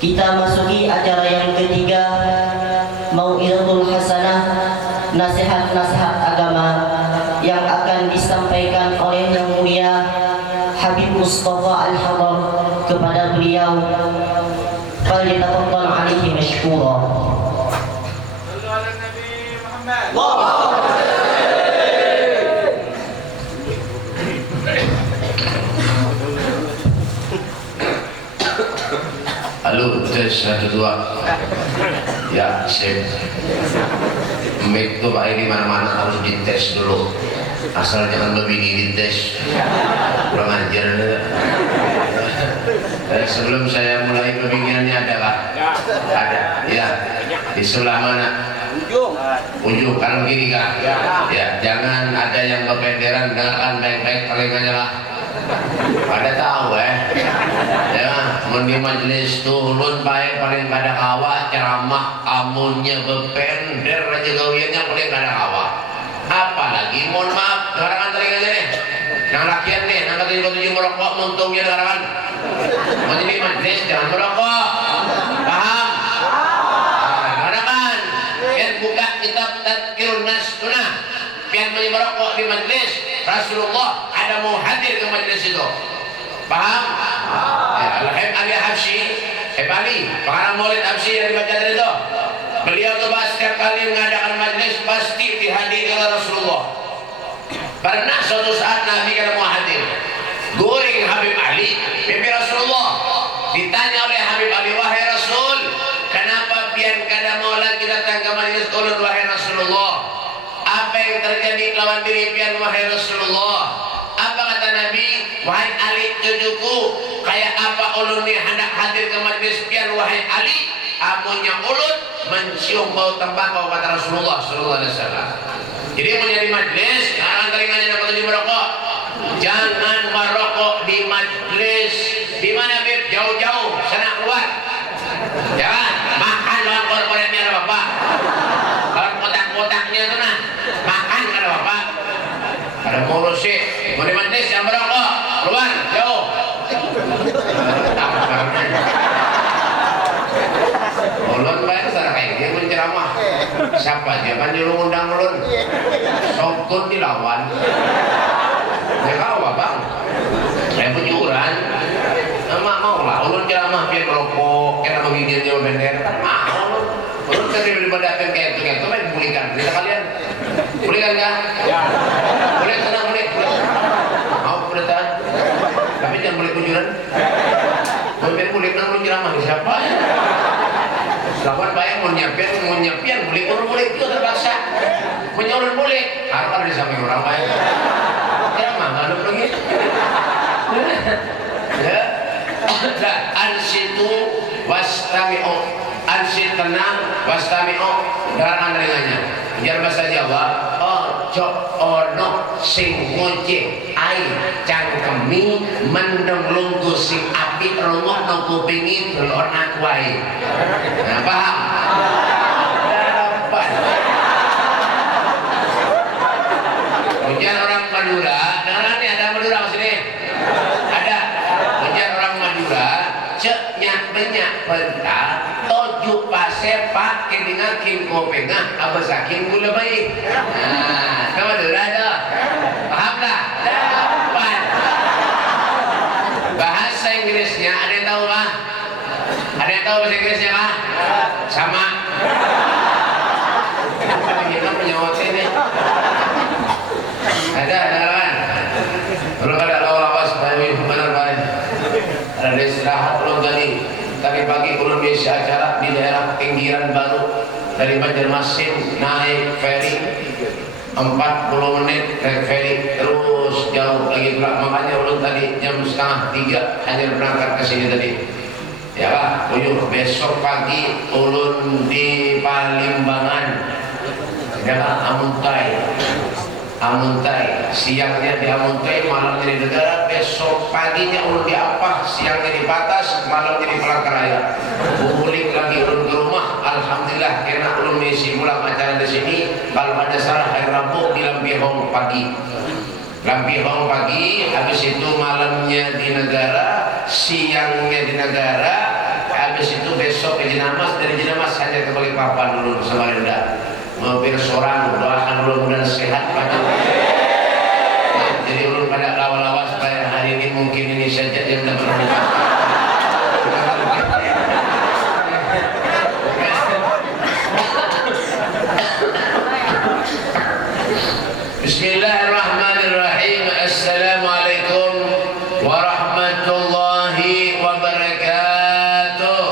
Kita masuki acara yang ketiga, Mau'izatul Hasanah, nasihat-nasihat agama yang akan disampaikan oleh Yang Mulia Habib Mustafa Al-Hadar kepada beliau. Falyatafaddal alaihi mashkura. Halo, tes 1 2. Ya, sip. Mic tuh Pak ini mana-mana harus dites dulu. Asal jangan begini dites. Kurang ajar ya. Sebelum saya mulai pembimbingannya adalah ada, ya. Di sebelah mana? Ujung kanan kiri kah? Ya, jangan ada yang kependeran, dengarkan baik-baik telinganya lah. Pada tahu ya, di majelis turun baik paling kada kawa ceramah kamunya bepender aja gawiannya paling kada kawa. Apalagi mohon maaf dengarkan telinganya nih, yang rakyat nih, yang kata tujuh merokok untungnya dengarkan. Mau jadi majelis jangan merokok, paham? Dengarkan, yang buka kitab Tadkirun Nas Tunah, yang merokok di majelis Rasulullah ada mau hadir ke majelis itu, paham? Ya, Al-Habib Ali Habsyi, Habib Ali, pengarang Maulid Habsyi yang dibaca tadi itu, beliau tuh setiap kali mengadakan majelis pasti dihadiri oleh Rasulullah. Karena suatu saat Nabi kada mau hadir, goreng Habib Ali, mimpi Rasulullah. Ditanya oleh Habib Ali, wahai Rasul, kenapa pian kada mau lagi datang ke majelis ulun wahai Rasulullah? Apa yang terjadi lawan diri pian wahai Rasulullah? Apa kata Nabi? Wahai Ali cucuku, kayak apa ulun ni hendak hadir ke majlis pian wahai Ali? Amunnya ulun mencium bau tembakau kata Rasulullah sallallahu alaihi wasallam. Jadi menjadi majlis, jangan telinganya dapat tujuh merokok. Jangan merokok di majlis. Di mana Bib? Jauh-jauh, sana keluar. Jangan makan lawan korek-koreknya ada Bapak. Lawan kotak-kotaknya tu nah. Makan ada Bapak. Ada ngurus sih. Mau di majlis yang merokok, keluar, jauh. Ulun baik sana kayak dia menceramah. Siapa dia kan nyuruh undang ulun. Sokun dilawan. Ya kau Bang. Saya penyuran. Mau lah ulun ceramah biar merokok, kena begini dia bender kan mau. Ulun sendiri daripada kayak itu baik pulihkan. Bisa kalian pulihkan enggak? Ya. Boleh senang boleh. Mau pulihkan. Tapi jangan boleh kunjuran. Boleh pulihkan ulun ceramah siapa? Lawan bayang mau nyiapin boleh itu terpaksa. Punya ulun boleh. Harus ada di samping orang bayang. Ceramah enggak ada lagi. Ya. Nah, ansitu wastami'u, ansit tenang wastami'u, dengarkan telinganya. Biar bahasa Jawa, ojo ono sing ngoce ai cangkemi mendem lungguh sing api rungok nang kupingi delok nak wae. Nah, paham? Ujian orang Madura, dengarkan nih ada Madura di sini. Ada ujian orang Madura, ceknya banyak bentar, toju pase pak kedingakin kopengah, abasakin gula baik. Nah, kamu Madura ada, paham lah? Dapat. Bahasa Inggrisnya ada yang tahu pak? Ada yang tahu bahasa Inggrisnya pak? Sama. Kita penyawat ini. Ada kan? Belum ada lawas bayi benar baik. Ada istirahat belum tadi pagi belum biasa acara di daerah pinggiran baru dari Banjarmasin naik ferry 40 menit naik ferry terus jauh lagi pula, makanya ulun tadi jam 2:30 hanya berangkat ke sini tadi. Ya lah, besok pagi ulun di Palimbangan. Jangan Amuntai, siangnya di Amuntai, malamnya di negara, besok paginya ulun di apa, siangnya di Batas, malamnya di Palangkaraya. Bulik lagi ulun ke rumah, alhamdulillah kena ulun mengisi pulang acara di sini. Kalau ada salah hari Rabu di Lampihong pagi. Lampihong pagi, habis itu malamnya di negara, siangnya di negara, habis habis itu besok ke Jinamas, dari Jinamas hanya ke Balikpapan dulu ke Samarinda. Mampir seorang, doakan mudah-mudahan sehat panjang. Jadi ulun pada lawan-lawan supaya hari ini mungkin ini saja yang dapat bermanfaat. Bismillahirrahmanirrahim. Assalamualaikum warahmatullahi wabarakatuh.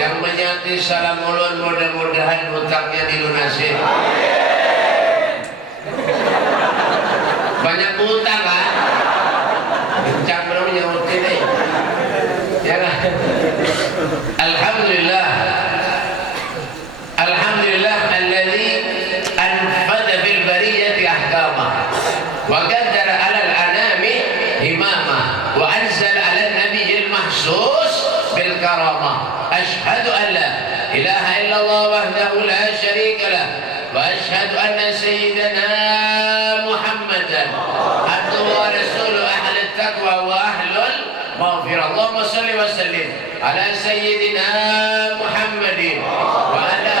Yang menyati salam ulun mudah-mudahan hutangnya dilunasi. Banyak hutang kan? Kencang belum nyahutin nih. Ya kan? Alhamdulillah. Alhamdulillah alladzi anfadha fil bariyati ahkamah wa qaddara 'ala al-anami imamah wa anzala 'ala an-nabiyil mahsus bil karamah. Ashhadu an la ilaha illallah wahdahu la syarika lah wa ashhadu anna sayyidana Muhammadan abduhu wa rasuluhu ahli at-taqwa wa ahlul maghfirah. Allahumma shalli wa sallim ala sayyidina Muhammadin wa ala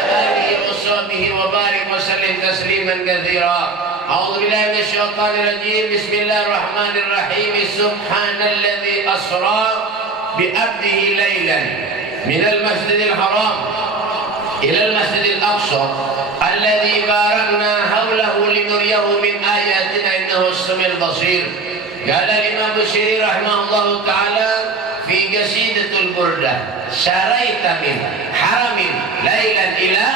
وبارك وسلم تسليما كثيرا. أعوذ بالله من الشيطان الرجيم. بسم الله الرحمن الرحيم. سبحان الذي أسرى بعبده ليلا من المسجد الحرام إلى المسجد الأقصى الذي باركنا حوله لنريه من آياتنا إنه السميع البصير. قال الإمام البشيري رحمه الله تعالى في قصيدة البردة: سريت من حرم ليلا إلى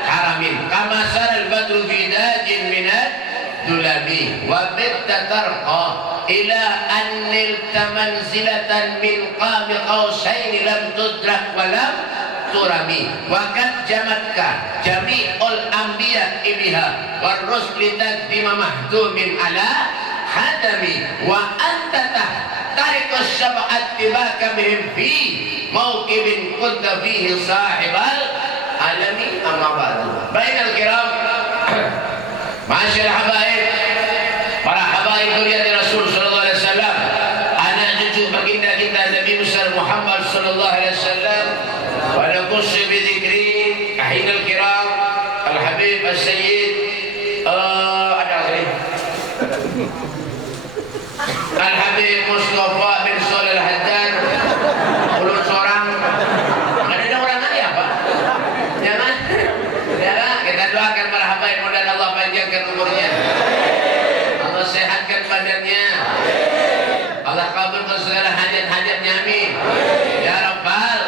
haramin kama saral badru fi dajin minad dulami wa bitta tarqa ila an nilta manzilatan min qami qausain lam tudrak wa lam turami wa kad jamatka jami'ul anbiya ibiha war rusli taqdima mahdumin ala hadami wa anta tariqus sab'at tibaka bihim fi mawqibin kunta fihi sahibal alami amma ba'du. Baikal kiram, masyaallah habaib, para habaib durian Rasul sallallahu alaihi wasallam, anak cucu baginda kita Nabi besar Muhammad sallallahu alaihi wasallam, wa naqus bi dzikri ahinal kiram al-habib as-sayyid ada sini al-habib Mustafa bin Shalih al-Haddad ulun seorang. Doakan para habaib, mudah Allah panjangkan umurnya, Allah sehatkan badannya, Allah kabulkan segala hajat-hajatnya, amin ya rabbal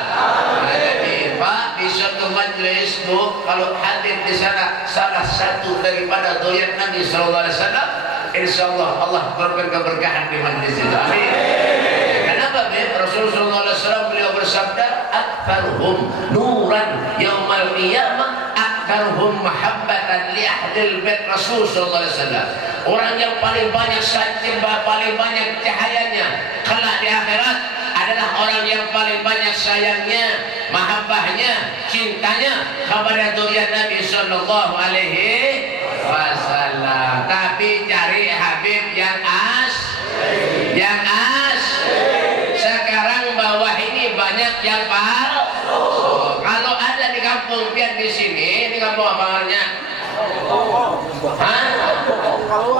alamin. Pak, di suatu majlis bu, kalau hadir di sana salah satu daripada dzurriyyah Nabi sallallahu alaihi wasallam, insyaallah Allah berikan keberkahan di majlis itu, amin. Kenapa Rasulullah sallallahu alaihi wasallam beliau bersabda, "Aktsaruhum nuran yaumal qiyamah aktaruhum mahabbatan li ahlil bait Rasul sallallahu alaihi wasallam." Orang yang paling banyak paling banyak cahayanya kelak di akhirat adalah orang yang paling banyak sayangnya, mahabbahnya, cintanya kepada dzurriyyah Nabi sallallahu alaihi wasallam. Tapi cari habib yang sekarang bawah ini banyak yang palsu. Kalau ada di kampung pian di sini, di kampung apa namanya? Hah? Tahu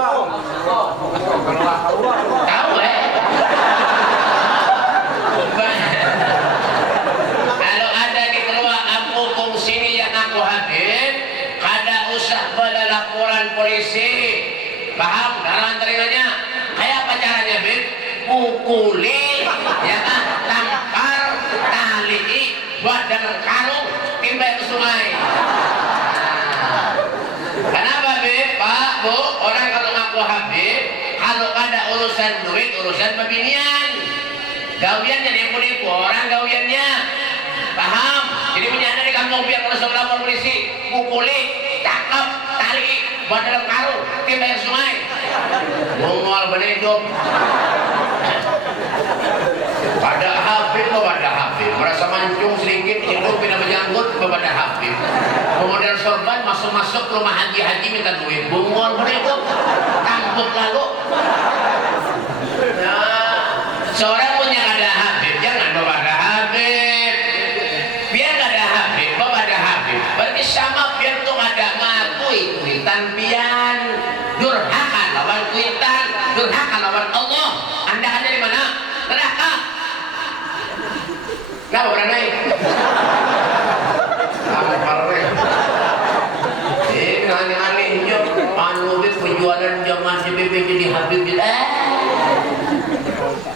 Kalau ada di keluar kampung sini yang aku hadir, kada usah pada laporan polisi. Paham? Dalam terimanya. Kayak apa caranya, Bib? Pukuli, ya kan? Tampar, tali, buat dalam karung, timba ke sungai. Kenapa, Bib? Pak, Bu, orang kalau ngaku habib, kalau ada urusan duit, urusan pembinian, gawiannya nipu-nipu orang gawiannya. Paham? Jadi punya di kampung biar kalau sudah lapor polisi, pukuli, cakap, tali, buat dalam karung, timba ke sungai. Mungol bener hidup. Pada habib kepada habib, merasa mancung sedikit, hidup pindah menyangkut kepada habib. Kemudian sorban masuk rumah haji minta duit, bungol bener hidup, tampuk lalu. Nah, Seorang pun yang ada Habib, jangan kepada Habib. Biar nggak ada Habib, kepada Habib. Berarti sama biar tuh ada ngakui kuitan pian, durhaka lawan kuitan, durhaka lawan Allah. Anda ada di mana? Neraka. Kenapa berani? Aneh-anehnya anu penjualan zaman CBP jadi Habib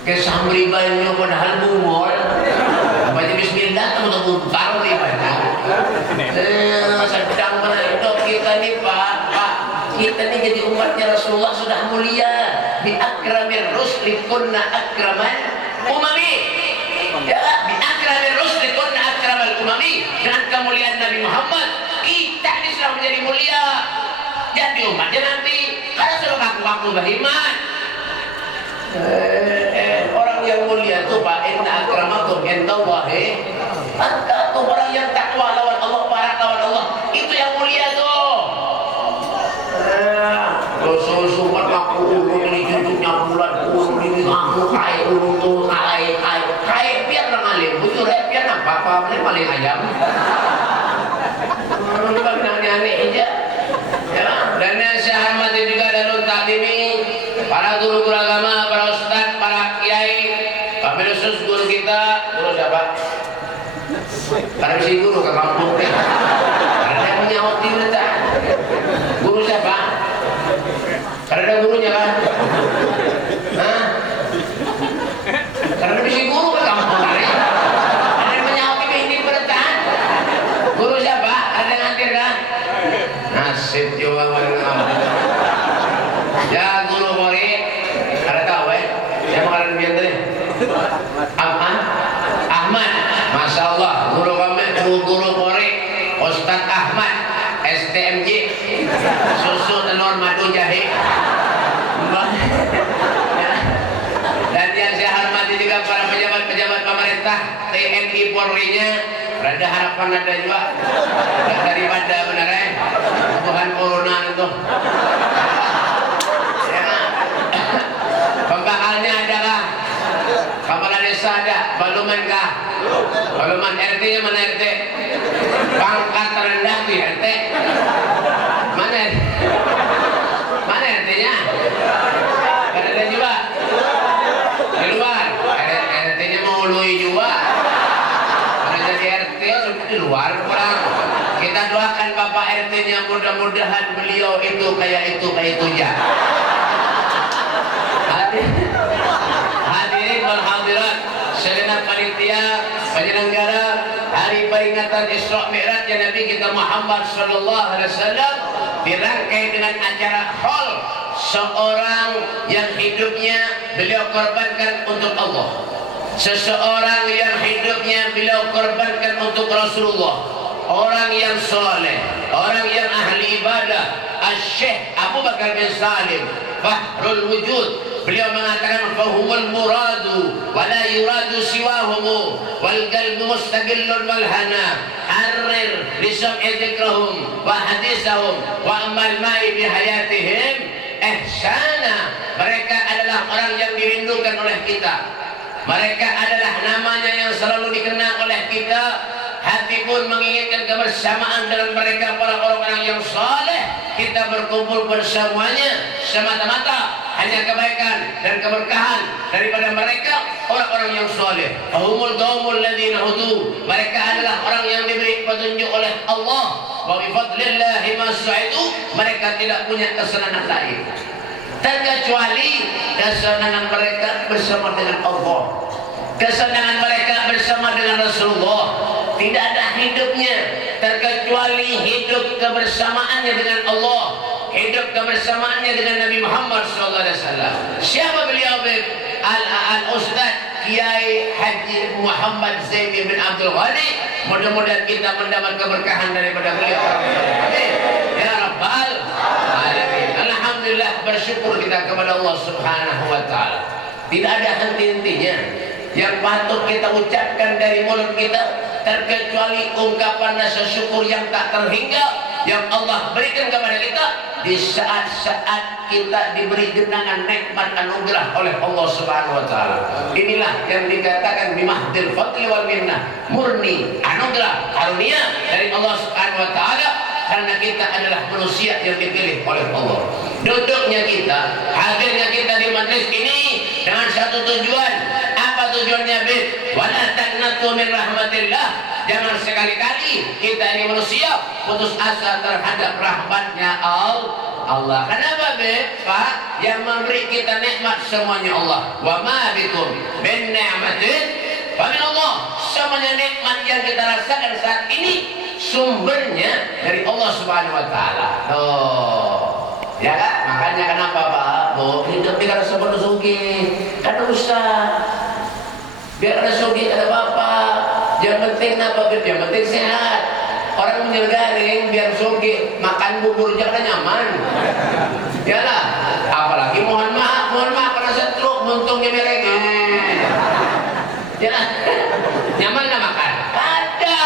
kesam ribanya padahal bungol baca bismillah teman-teman taruh ribanya sedang itu kita nih pak kita nih jadi umatnya Rasulullah sudah mulia bi akramir rusli kunna akraman umami ya bi akramir rusli kunna akramal umami dengan kemuliaan Nabi Muhammad kita ini sudah menjadi mulia jadi umatnya nanti karena sudah ngaku-ngaku beriman. Orang yang mulia itu Pak, inna akramakum indallahi atqakum, orang yang takwa lawan Allah, para lawan Allah, itu yang mulia tuh. Susu aku ini judulnya bulan ini aku kai tuh kai biar ngalim, bujur biar nampak apa paling ayam. Aneh-aneh aja. Ya, dan saya hormati juga Darul Takdimi, para guru-guru agama, para ustaz, para kiai, wabil khusus guru kita, guru siapa? Karena mesti guru ke kampung deh. Karena yang punya waktu kita. Guru siapa? Karena ada gurunya kan? Hah? Karena mesti guru ke kampung deh. Ada yang punya waktu ini bertahan. Guru siapa? Ada yang hadir kan? Nasib juga ya guru murid ada tahu yang makanan biar tadi Ahmad Masya Allah guru kami guru murid Ustaz Ahmad STMJ susu telur madu jahe dan yang saya hormati juga para pejabat-pejabat pemerintah TNI Polri-nya ada harapan ada juga daripada benar Tuhan corona itu ya. Pembakalnya adalah kepala desa ada baluman kah? Baluman RT nya mana RT? Pangkat terendah di RT mana? Mana RT nya? Ada juga di luar RT nya mau lui juga di luar orang. Kita doakan Bapak RT-nya mudah-mudahan beliau itu kayak itu ya. Hadirin wal hadirat, segenap panitia penyelenggara hari peringatan Isra Mi'raj Nabi kita Muhammad sallallahu alaihi wasallam dirangkai dengan acara haul seorang yang hidupnya beliau korbankan untuk Allah. Seseorang yang hidupnya beliau korbankan untuk Rasulullah, orang yang soleh, orang yang ahli ibadah, Syekh Abu Bakar bin Salim Fahrul Wujud, beliau mengatakan fahuwal muradu wa la yuradu siwahumu wal qalbu mustaqillun wal hana harrir li sam'i dzikrahum wa hadisahum wa amal ma'i bi hayatihim ihsana. Mereka adalah orang yang dirindukan oleh kita. Mereka adalah namanya yang selalu dikenang oleh kita. Hati pun menginginkan kebersamaan dengan mereka, para orang-orang yang saleh. Kita berkumpul bersamanya semata-mata hanya kebaikan dan keberkahan daripada mereka, orang-orang yang saleh. Humul qaumul ladzina hudu. Mereka adalah orang yang diberi petunjuk oleh Allah. Wa bi fadlillahi ma su'idu. Mereka tidak punya kesenangan lain terkecuali kesenangan mereka bersama dengan Allah, kesenangan mereka bersama dengan Rasulullah. Tidak ada hidupnya terkecuali hidup kebersamaannya dengan Allah, hidup kebersamaannya dengan Nabi Muhammad SAW. Siapa beliau? Al-Ustaz Kiai Haji Muhammad Zaini bin Abdul Ghani. Mudah-mudahan kita mendapat keberkahan daripada beliau. Amin ya rabbal alamin. Alhamdulillah, bersyukur kita kepada Allah Subhanahu wa taala. Tidak ada henti-hentinya yang patut kita ucapkan dari mulut kita terkecuali ungkapan rasa syukur yang tak terhingga yang Allah berikan kepada kita di saat-saat kita diberi genangan nikmat anugerah oleh Allah Subhanahu wa taala. Inilah yang dikatakan bimahdil fadli wal minnah, murni anugerah karunia dari Allah Subhanahu wa taala, karena kita adalah manusia yang dipilih oleh Allah. Duduknya kita, hadirnya kita di majlis ini dengan satu tujuan. Apa tujuannya? Wala taqnatu min rahmatillah. Jangan sekali-kali kita ini manusia putus asa terhadap rahmatnya Allah. Kenapa Pak? Yang memberi kita nikmat semuanya Allah. Wa ma bikum min ni'matin fa min Allah. Semuanya nikmat yang kita rasakan saat ini sumbernya dari Allah Subhanahu wa taala. Ya kan? Makanya kenapa Pak? Bu, hidup kita rasa bersyukur. Kan usah. Biar ada syukur ada bapak. Yang penting apa Beb? Yang penting sehat. Orang menyelgaring biar syukur, makan bubur jangan nyaman. Yalah, apalagi mohon maaf karena stroke untungnya melengah. Yalah. Nyaman nggak makan? Ada.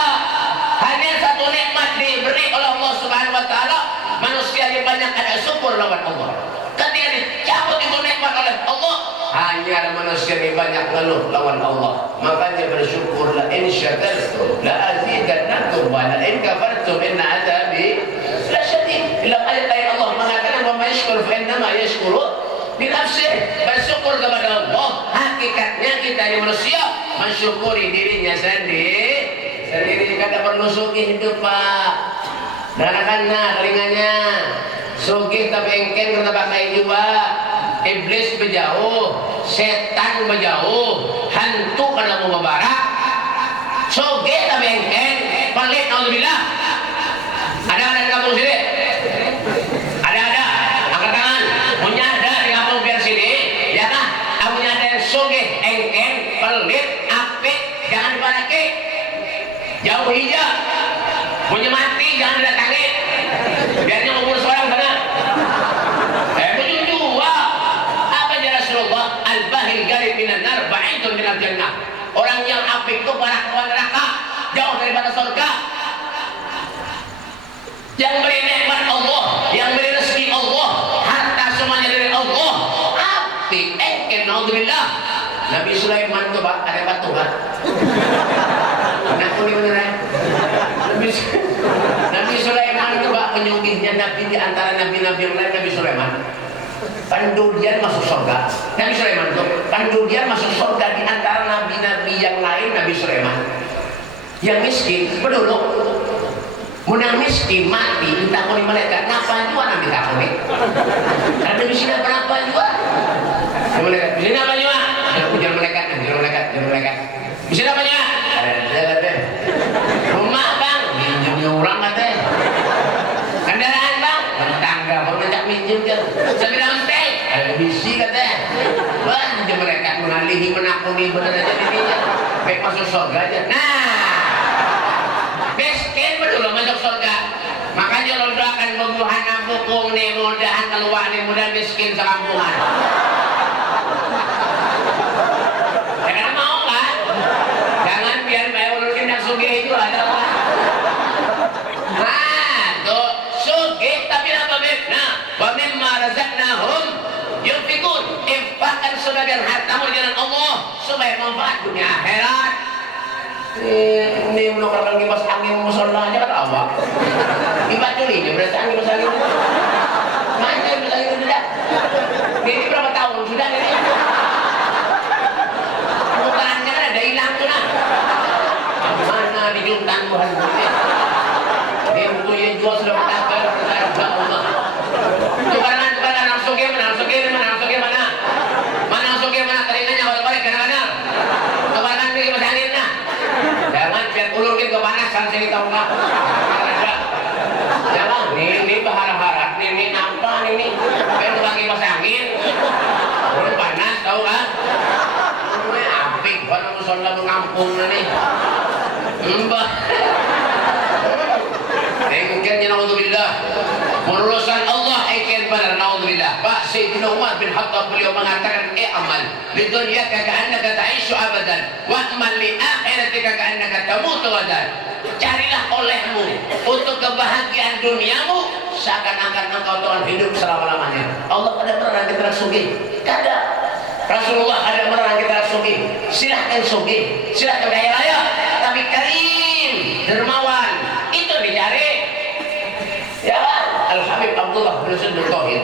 Hanya satu nikmat diberi oleh Allah Subhanahu wa taala, manusia yang banyak ada syukur lawan Allah. Ketika dicabut itu nikmat oleh Allah, hanya ada manusia yang banyak ngeluh lawan Allah. Makanya bersyukurlah, in syakartum la azidannakum wa la in kafartum inna adzabi la syadid. Dalam ayat Allah mengatakan wa may yashkur fa innama yashkuru li nafsihi. Bersyukur kepada Allah, hakikatnya kita ini manusia mensyukuri dirinya sendiri. Kada perlu sugih hidup Pak. Danakanna telinganya. Sugih tapi engken kena pakai juga. Iblis berjauh, setan berjauh, hantu kada mau membarak. Sugih tapi engken, pelit naudzubillah. Ada di kampung sini? Ada. Angkat tangan. Punya ada di kampung biar sini. Ya kah? Punya ada yang sugih, engken, pelit, apik, jangan diparaki. Jauh hijau, punya mati jangan datangi, biarnya umur seorang sana. Begitu juga. Apa ya Rasulullah? Al-bahil garib minan nar, ba'idun minal jannah. Orang yang apik itu para kawan neraka, jauh daripada surga. Yang beri nikmat Allah, yang beri rezeki Allah, harta semuanya dari Allah. Apik, naudzubillah. Nabi Sulaiman itu Pak, ada batu Pak. Anak kuning beneran. Nabi Sulaiman itu Pak, penyugihnya Nabi di antara Nabi-Nabi yang lain. Nabi Sulaiman pandudian masuk surga. Nabi Sulaiman itu pandudian masuk surga di antara Nabi-Nabi yang lain. Nabi Sulaiman yang miskin berdulu munang miskin mati ditakuni malaikat napa juga Nabi takuni. Karena Nabi sini berapa juga malaikat sini apa juga ujar malaikat bisa apa juga ada rumah Bang minjemnya orang katanya, kendaraan Bang tangga baru ngajak minjem ke saya bilang teh ada bisi katanya. Wah minjem malaikat mengalihi menakuni bener aja dirinya baik masuk surga aja. Nah miskin betul masuk surga. Makanya lo doakan pembuhan ampukung nih, mudahan keluar nih, mudah miskin sekampungan. Jangan mau kan? Jangan biar bayar urutin yang sugih itu ada apa? Nah, tuh sugih tapi apa Nah, wa mimma razaqnahum yunfiqun. Infakkan sebagian hartamu di jalan Allah supaya manfaat dunia akhirat. Ini menukarkan kipas angin musola aja kan awak. Kipas curi, dia berarti angin musola itu. Mana kipas angin itu dah? Ini berapa tahun sudah ini? Putarannya kan ada hilang tuh nah. Mana di jutaan Tuhan ini? Dia butuh yang jual sudah bertakar, saya enggak Allah. Tukaran langsung ke mana? Mana telinganya balik-balik kadang-kadang. Tukaran ini kipas angin nah. Jangan biar ulurkin ke panasan sini tahu nggak? Jangan, ini berharap-harap, ini apa ini? Pengen tukang kipas angin, ulur panas tahu nggak? Ini apik, kalau musola mengampung nih, mbak. Engkau naudzubillah. Menerusan Allah ikan benar naudzubillah. Pak Sayyidina Umar bin Khattab beliau mengatakan amal di dunia ka'annaka ta'ishu abadan wa amal li akhiratika ka'annaka tamutu abadan. Carilah olehmu untuk kebahagiaan duniamu seakan-akan engkau akan hidup selama-lamanya. Allah ada melarang kita sugih? Kada. Rasulullah ada melarang kita sugih? Silahkan sugih, silahkan kaya raya, tapi karim, dermawan, itu dicari. Ya kan? Al-Habib Abdullah bin Sudul Tohid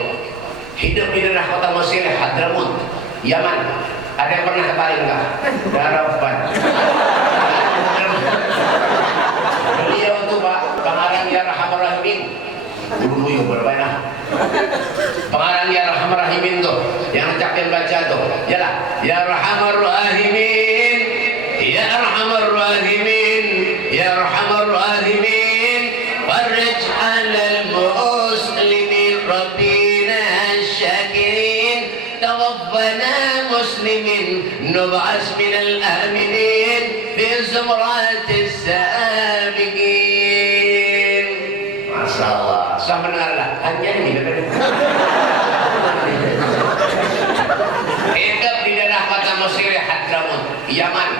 hidup di daerah kota Mesir, Hadramut, Yaman. Ada yang pernah ketarik enggak? Darapan. Beliau itu Pak, pengarang Ya Rahman Rahimin. Dulu yang berbanyak. Pengarang Ya Rahman Rahimin tuh, yang ucapin baca tuh. Yalah, Ya Rahman Rahimin, Ya Rahman Rahimin, Ya Rahman Rahimin, farij 'alal muslimin rabbina syakirin, tawaffana muslimin, nub'as minal aminin fi zumratis sabiqin. Masyaallah, saya mendengarlah hanya ini. Hidup di daerah kota Mesir Hadramut, Yaman.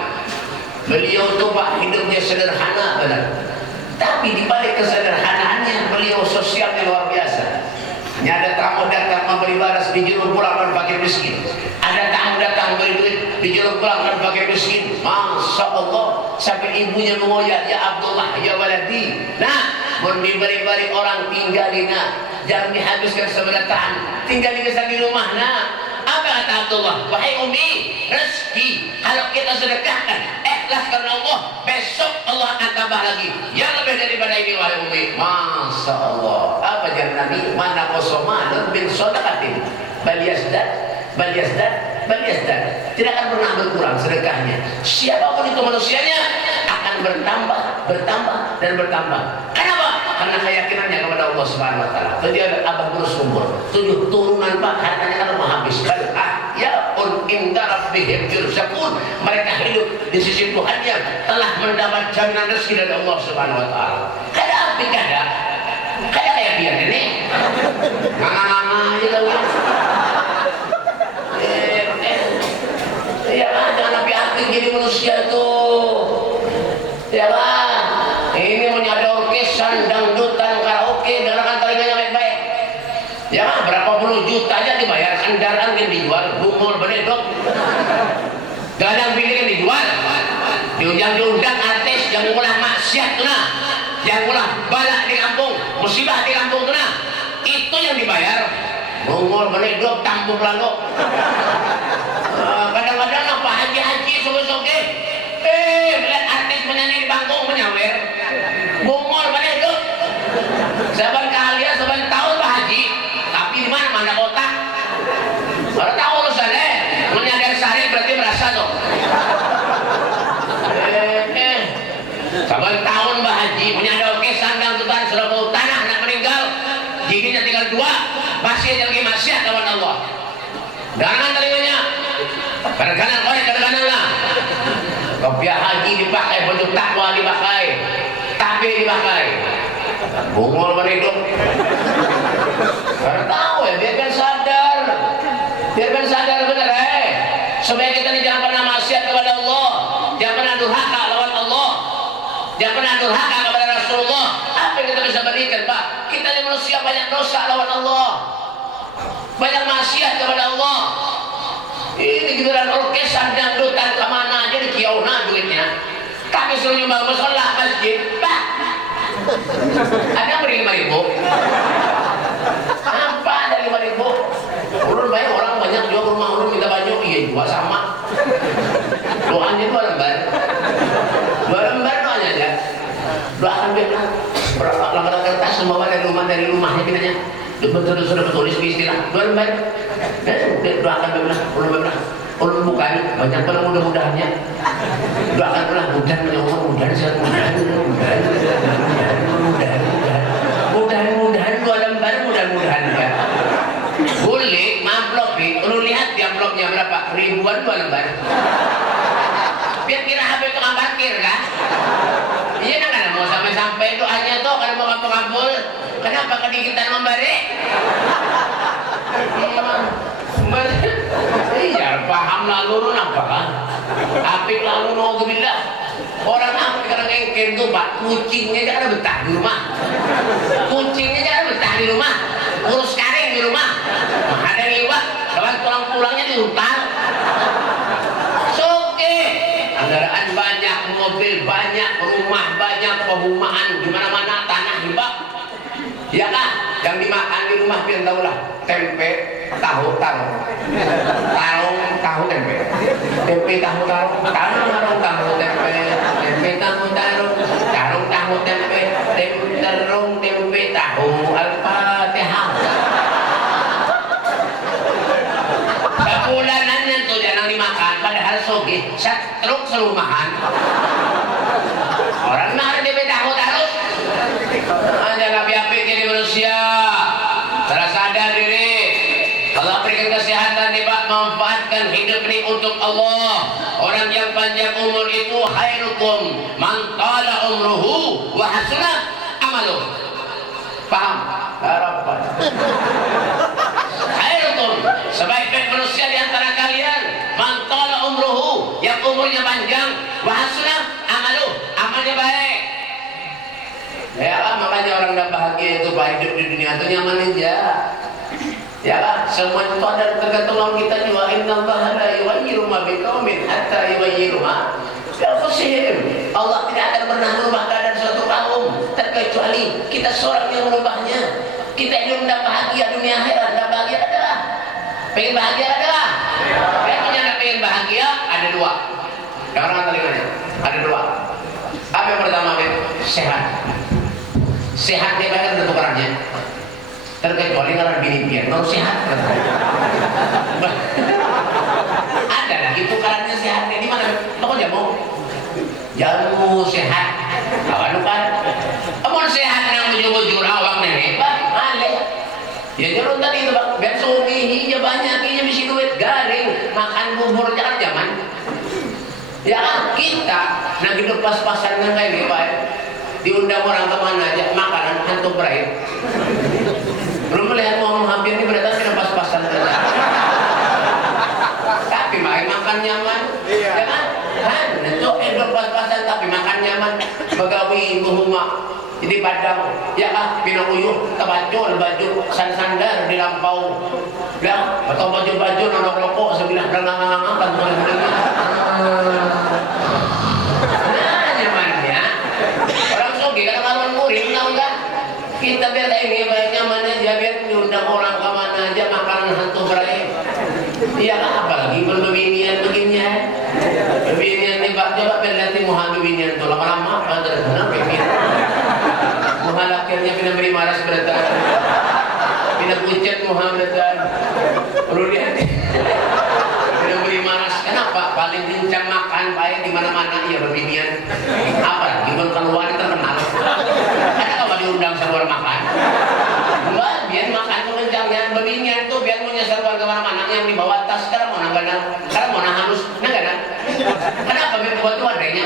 Beliau tuh Pak hidupnya sederhana benar. Tapi di balik kesederhanaannya beliau sosialnya luar biasa. Ini ada tamu datang memberi baras di juru pulang dan fakir miskin. Ada tamu datang memberi duit di juru pulang dan fakir miskin. Masya Allah, sampai ibunya mengoyak, ya Abdullah, ya waladi. Nah, mau diberi-beri orang tinggal di jangan dihabiskan sebenarnya. Tinggal di rumah. Nah, apa kata Abdullah? Wahai Umi, rezeki kalau kita sedekahkan ikhlas karena Allah, besok Allah akan tambah lagi yang lebih daripada ini. Wahai Umi, Masya Allah. Apa jangan Nabi? Mana kosoman bin sodakatin bal yazdad. Tidak akan pernah berkurang sedekahnya. Siapapun itu manusianya akan bertambah dan bertambah. Kenapa? Karena keyakinannya kepada Allah Subhanahu wa taala. Tadi ada abah bersumber 7 turunan Pak, hartanya kan mau habis. Yaun inda rabbihim yurzaqun. Mereka hidup di sisi Tuhannya telah mendapat jaminan rezeki dari Allah Subhanahu wa taala. Kada api kada. Kayak biar ini. Nganga aja tahu. Ya kan, jangan api-api jadi manusia itu. Ya kan, ini menyadar orkesan, dangdutan, karaoke, dengarkan telinganya baik-baik. Ya kan, berapa puluh juta aja dibayar, kendaraan yang dijual, bumur benedok. Gadang pilih yang dijual, diundang artis yang ulah maksiat tu nah, yang ulah balak di kampung, musibah di kampung tu nah, itu yang dibayar. Bumur benedok, tampung lalu. Kadang-kadang apa haji soge-soge, melihat artis menyanyi di panggung menyawer, bumur pada itu. Saban kalian saban tahun Pak Haji, tapi di mana kota? Kalau tahu urusannya, menyadari sehari berarti merasa tuh. Saban tahun Pak Haji menyadari oke sandang tutan serabau tanah nak meninggal, giginya tinggal 2, masih lagi maksiat lawan Allah. Jangan telinganya. Kadang-kadang lah. Kopiah haji dipakai, baju takwa dipakai, takbir dipakai. Bungol berhidup. Karena tahu ya, biarkan sadar benar supaya kita ini jangan pernah maksiat kepada Allah, jangan pernah durhaka lawan Allah, jangan pernah durhaka kepada Rasulullah. Apa yang kita bisa berikan Pak? Kita ini manusia banyak dosa lawan Allah, banyak maksiat kepada Allah. Ini giliran orkesan dangdutan kemana aja di kiauna duitnya. Kami suruh nyumbang musola masjid, Pak. Ada yang beri 5.000. Apa ada 5.000? Ulun banyak orang banyak jual rumah ulun minta baju, iya juga sama. Doanya 2 lembar. 2 lembar doanya aja. Doakan beda. Berapa lembar kertas semua dari rumahnya pinanya. Betul sudah bertulis istilah 2 lembar. Doakan benar, ulun bukan banyak pula mudah-mudahannya. Doakan pula mudah-mudahan 2 lembar mudah-mudahan ya. Boleh amplop lu lihat di amplopnya berapa ribuan 2 lembar. Biar kira HP tukang parkir kan. Iya kan mau sampai sampai doanya tuh kalau mau kabul, kenapa kedikitan memberi? Iya, paham lalu apa kan? Apik lalu naudzubillah. Orang apik kadang engkel tuh pak, kucingnya jangan betah di rumah. Kucingnya jangan betah di rumah. Urus karing di rumah. Ada yang liwat, kawan pulang-pulangnya di hutan. Soke, kendaraan banyak, mobil banyak, rumah banyak, perumahan di mana-mana tanah hibah. Ya kan? Yang dimakan di rumah pian tahulah tempe, tahu, tempe, tempe, tahu, Al-Fatihah. Sebulanan itu jangan dimakan, padahal sogi, truk selumahan. Orang mah tempe tahu terus. Jangan biapik jadi manusia. Terus sadar diri. Allah berikan kesehatan nih Pak, manfaatkan hidup ini untuk Allah. Orang yang panjang umur itu khairukum man tala umruhu wa hasuna amaluh. Paham? Harapan. Khairukum, sebaik-baik manusia di antara kalian man tala umruhu, yang umurnya panjang, wa hasuna amaluh, amalnya baik. Ya kan, makanya orang yang bahagia itu baik hidup di dunia itu nyaman aja. Ya kan, semua itu ada tergantung kita juga. Innallaha la yughayyiru ma biqaumin hatta yughayyiru ma bi anfusihim. Allah tidak akan pernah merubah keadaan suatu kaum terkecuali kita seorang yang merubahnya. Kita ingin bahagia dunia akhirat, enggak bahagia adalah. Pengen bahagia adalah. Yang punya pengen bahagia ada dua. Yang orang terimanya ada dua. Apa yang pertama? Sehat. Sehat dia banyak tukarannya. Terkecuali kalau bini pian mau sehat kan? Ada lagi tukarannya sehatnya di mana? Mau jamu sehat. Kawan kan? Amun sehat nang bujur-bujur awang nenek pak, ale. Ya jangan tadi itu bang, biar sumihinya banyak, ini bisa duit garing, makan bubur jangan zaman. Ya kan kita nang hidup pas-pasan nang kayak gini pak. Diundang orang kemana aja makanan hantu berai. Belum melihat mau hampir ini berarti tidak pas-pasan saja. Tapi makan nyaman, ya kan? Itu hidup pas-pasan tapi makan nyaman. Begawi buhuma, jadi padang, ya kan? Pinang uyuh, kebacul, baju sandar di lampau, ya atau baju-baju nongkrong rokok sebilah dengang-dengang kan teman-teman. Kadang-kadang muring tahu enggak? Kita biar ini baiknya mana aja, biar diundang orang kemana aja makan hantu berai. Iya kan, apalagi berbinian beginian. Berbinian nih Pak, coba lihat Muhammad binian tuh lama-lama pada kenapa ini? Muhammad akhirnya pindah beri maras beretan. Pindah pucat Muhammad dan perlu lihat. Pindah beri maras. Kenapa? Paling bincang makan baik di mana-mana iya berbinian. Apa? Gimana keluar terkenal? Ada kalau diundang seluar makan? Enggak, biar makan tuh kencangnya berbinian tuh biar punya seluar kemana-mana yang dibawa tas sekarang mau nangganan, sekarang mau halus nangganan. Kenapa biar buat tuh adanya?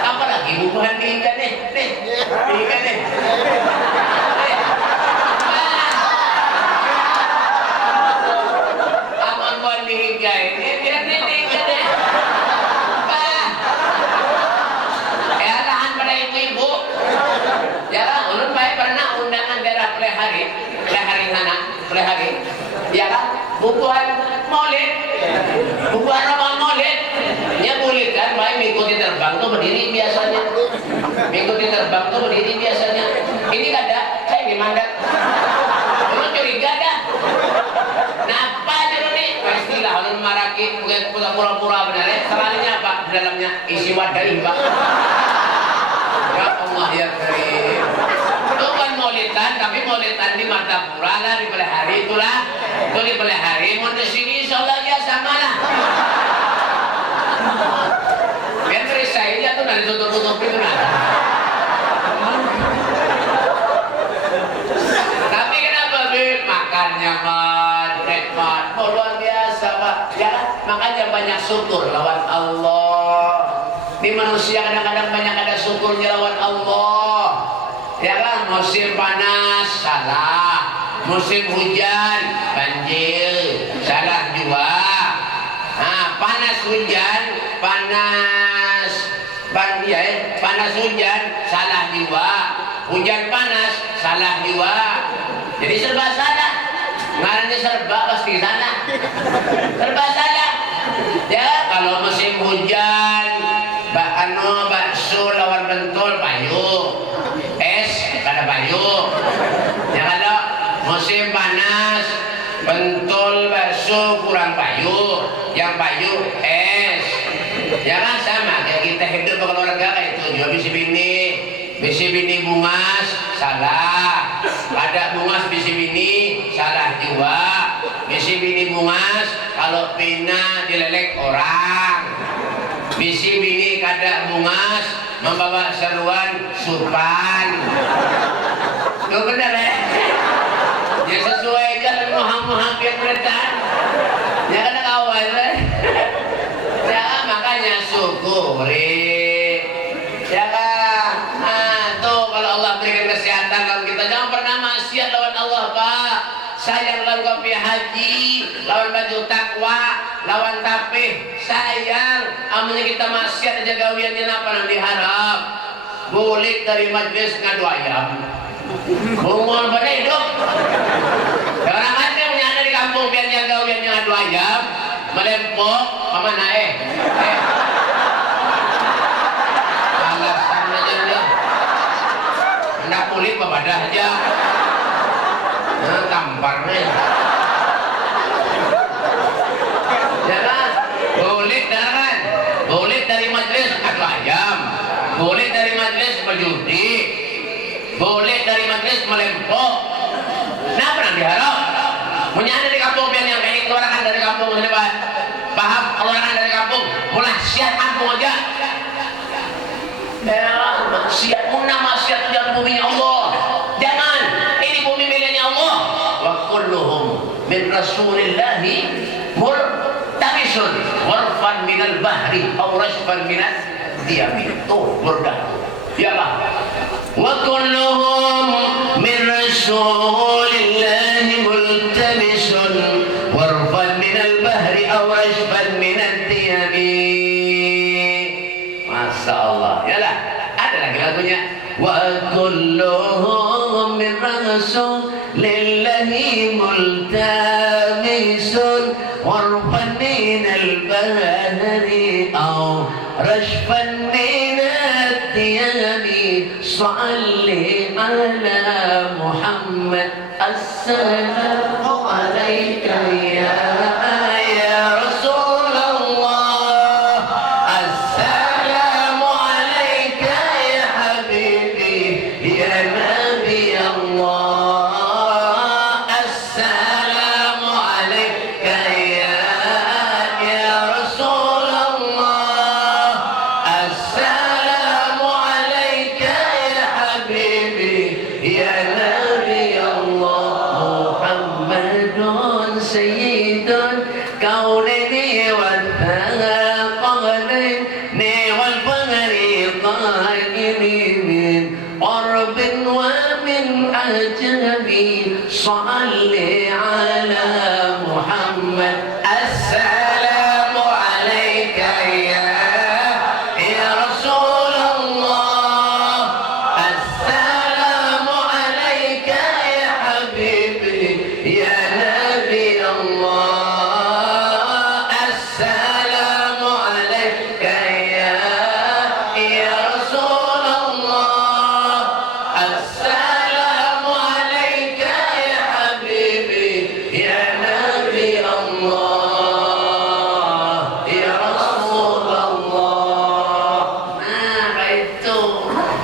Apalagi bukuhan diikan nih, diikan nih. Aman buat diikan ini biar nih. Ibu, ya ulun baik pernah undangan daerah Plehari mana, Plehari, ya kan, bukuan maulid, bukuan ramal maulid, ya boleh kan, baik mengikuti terbang tuh berdiri biasanya, mengikuti terbang tuh berdiri biasanya, ini ada, saya ini mandat, ulun curiga dah, napa aja nih, pastilah ulun maraki, bukan pura-pura benar, selalunya apa, di dalamnya isi wadah imbak. Ya Allah ya Karim. Itu kan maulidan, tapi maulidan di Martapura lah, di Plehari itulah. Itu di Plehari, mau di sini insyaAllah ya sama lah. Biar perisai aja tuh, dari tutup-tutup itu nah. Tapi kenapa Bib? Makan nyaman, nikmat, luar biasa Pak. Ya, makanya banyak syukur lawan Allah. Di manusia kadang-kadang banyak ada syukurnya lawan Allah. Ya kan, musim panas salah, musim hujan banjir salah juga. Nah, panas hujan, panas hujan salah juga. Hujan panas salah juga. Jadi serba salah. Ngarannya serba pasti salah. Serba salah. Ya, kalau musim hujan, bakso lawan bentol payung. Es kada payung. Ya kalau musim panas, bentol bakso kurang payung. Yang payung es. Ya kan sama kayak kita hidup berkeluarga kayak itu juga bisi bini bungas salah, ada bungas bisi bini salah juga. Bisi bini bungas kalau pina dilelek orang, bisi bini kada bungas membawa seruan supan. Itu benar ya? Ya sesuai jalan Muhammad yang beretan. Ya kan awal ya? Ya makanya syukuri. Ya kan? Nah, tuh kalau Allah berikan kesehatan kalau kita jangan pernah maksiat lawan Allah, Pak. Sayang lawan kopi haji, lawan baju takwa, lawan tapih. Sayang, amalnya kita maksiat aja gawiannya apa yang diharap. Bulik dari majlis ngadu ayam. Bungol pada hidup. Orang mati yang punya di kampung biar jaga gawiannya ngadu ayam, melempok, mana hendak kulit babadah aja. Nah, tamparnya. Jangan boleh daran, boleh dari majlis adu ayam, boleh dari majlis berjudi, boleh dari majlis melempok. Nah, pernah diharap. Menyana di kampung biar yang kayak keluarkan dari kampung lebat. Paham keluarkan dari kampung, mulai siap kampung aja. Maksiat munah maksiat jangan bumi Allah. Jangan, ini bumi miliknya Allah. Wa kulluhum min rasulillahi murtabisun warfan minal bahri aw rashfan minal diyami. Tuh berdah. Yalah. Wa kulluhum min rasulillahi multabisun warfan minal bahri aw rashfan minal diyami. Masya Allah, yalah. Ada lagi lagunya. Wa kulluhum min rasulillahi multamisun warfan minal bahri aw rashfan minal diyami. Salli ala Muhammad. Assalamu alayka ya صلي على محمد. السلام عليك يا رسول الله. السلام عليك يا حبيبي يا نبي الله. السلام عليك يا رسول الله. السلام عليك يا حبيبي يا نبي الله يا رسول الله. Nah, itu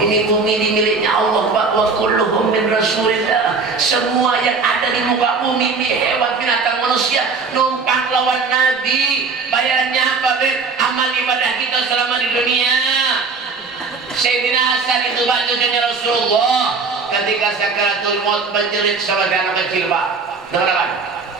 ini bumi ini miliknya Allah, Pak. Wa kulluhum min rasulillah. Semua yang ada di muka bumi ini, hewan, binatang, manusia, numpang lawan Nabi. Bayarannya apa, Beb? Amal ibadah kita selama di dunia. Sayyidina Hasan itu Pak, cucunya Rasulullah, ketika sakaratul maut menjerit sebagai anak kecil, Pak. Dengarkan,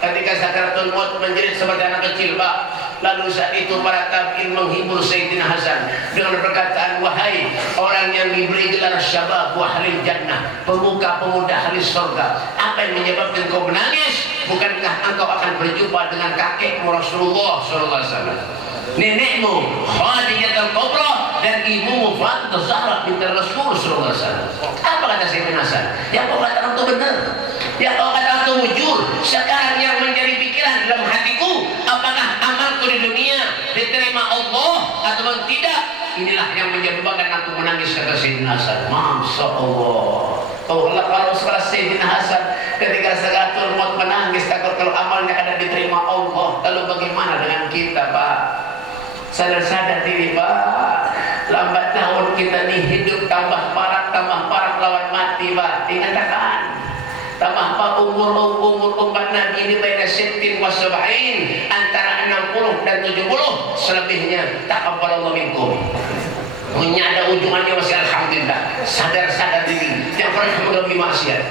ketika sakaratul maut menjerit sebagai anak kecil, Pak. Lalu saat itu para tabi'in menghibur Sayyidina Hasan dengan perkataan, wahai orang yang diberi gelar syabab wa ahlil jannah, pemuda ahli surga, apa yang menyebabkan kau menangis? Bukankah engkau akan berjumpa dengan kakekmu Rasulullah SAW, nenekmu Khadijah al-Kubra, dan ibumu Fatimah Zahra binti Rasul sallallahu alaihi wasallam? Apa kata Sayyidina Hasan? Yang kau katakan itu benar, yang kau katakan itu jujur. Sekarang yang menjadi pikiran dalam hatiku, apakah amalku di dunia diterima Allah atau tidak? Inilah yang menyebabkan aku menangis, kata Sayyidina Hasan. Masya Allah. Kalau setelah Sayyidina Hasan ketika Sakaratul Maut menangis takut kalau amalnya akan diterima Allah, lalu bagaimana dengan kita, Pak? Sadar-sadar diri, Pak. Lambat laun kita nih hidup tambah parah lawan mati, Pak. Ingatkan, tambah pak umur umat Nabi ini baina sittin wa sab'in, antara 60 dan 70, selebihnya taqabbalallahu minkum. Punya ada ujungannya masih alhamdulillah. Sadar-sadar diri, yang pernah mengalami maksiat.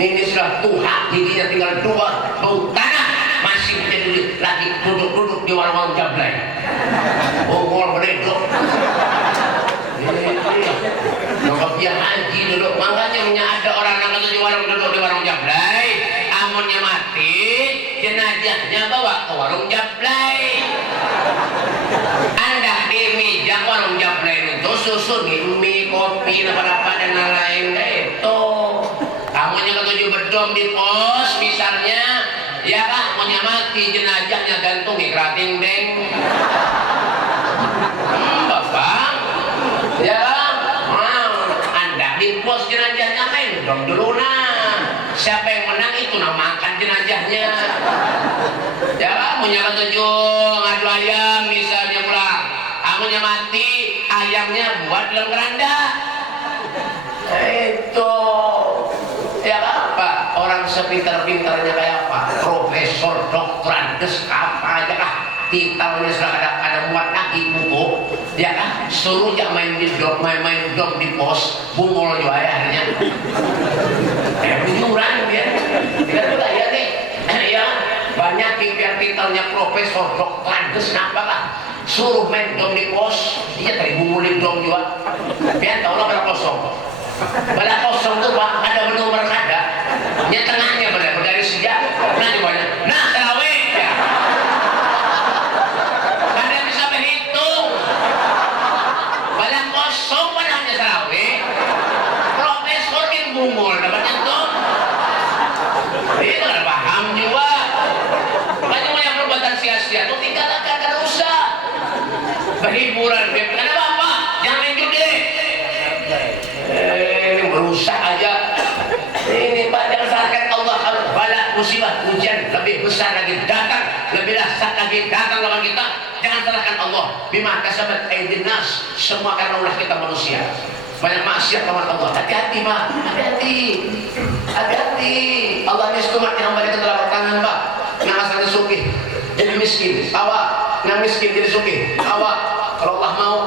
Ini sudah tua, giginya tinggal 2, bau tanah, masih menjadi lagi duduk-duduk di warung-warung jablay. Bongol beredok. Dia haji duduk, makanya ada orang yang di warung duduk di warung jablay, amunnya mati, jenazahnya bawa ke warung jablay. Anda di meja warung jablay itu susu, mie, kopi, apa-apa dan lain-lain itu. Kamunya ketujuh bedom di pos, misalnya, ya kak, maunya mati, jenazahnya gantungi kerating deng. Bapak, ya kak, Anda di pos jenazahnya main dong dulu nah. Siapa yang menang itu namakan jenazahnya. Ya kak, maunya ketujuh ngadu ayam, misalnya pulang. Kamunya mati, ayamnya buat dalam keranda. Itu. Ya apa? Orang sepintar-pintarnya kayak apa? Profesor, doktoran, apa aja kah? Titelnya sudah ada muat lagi buku, ya kan? Suruh jak main di dom, main dom di pos, bungol juga akhirnya. Bejuran dia. Tidak juga ya nih. Ya banyak titelnya profesor, doktoran, apa kah? Suruh main dom di pos, dia tadi bungol di dom juga. Biar tahu lah berapa kosong. Pada kosong itu Pak, ada nomor ada, yang tengahnya dari sejak, nah banyak, nah terawih ya. Ada bisa berhitung, pada kosong padahal terawih, profesor yang bungul dapat itu, itu ada paham juga. Banyak yang perbuatan sia-sia, itu tinggalkan kan usah berhiburan, kenapa Pak? Jangan main judi. Rusak aja. Ini Pak, jangan salahkan Allah. Kalau bala musibah ujian lebih besar lagi datang, lebih dahsyat lagi datang lawan kita, jangan salahkan Allah. Bima kasabat aydin nas, semua karena ulah kita manusia. Banyak maksiat lawan Allah. Hati-hati Pak, hati-hati. Allah niskumat yang hamba kita dalam tangan Pak. Yang asalnya sugih jadi miskin, awak. Yang miskin jadi sugih, awak. Kalau Allah mau,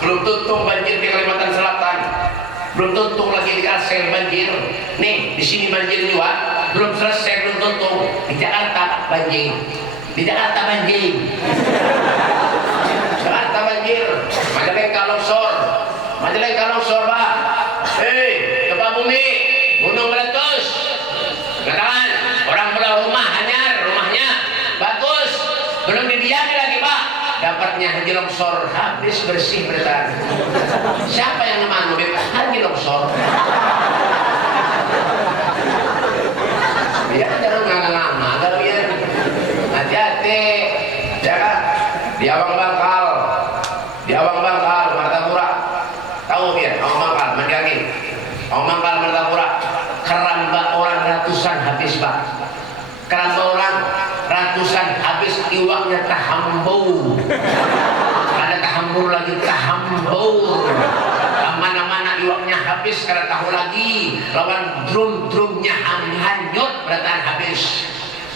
belum tutup banjir di Kalimantan Selatan, belum tutup lagi di Kalsel banjir. Nih di sini banjir juga, belum selesai, belum tutup. Di Jakarta banjir, di Jakarta banjir, Jakarta banjir. Majalengka longsor Pak. Gempa bumi, gunung meletus. Katakan orang belah rumahnya bagus, belum didiami lagi Pak. Dapatnya haji longsor, habis bersih bertahan. Siapa yang nemanu haji longsor? Ya jangan nganga-nganga kalian. Hati-hati, jangan di Awang Bangkal, Martapura. Tahu ya, Awang Bangkal, Mandiangin. Awang Bangkal, Martapura. Keramba orang ratusan habis Pak. Keramba orang ratusan habis, iwaknya tahambau. Ada tahambur lagi, tahambau. Mana-mana iwaknya habis karena tahu lagi. Lawan drum-drumnya hanyut, beratan habis.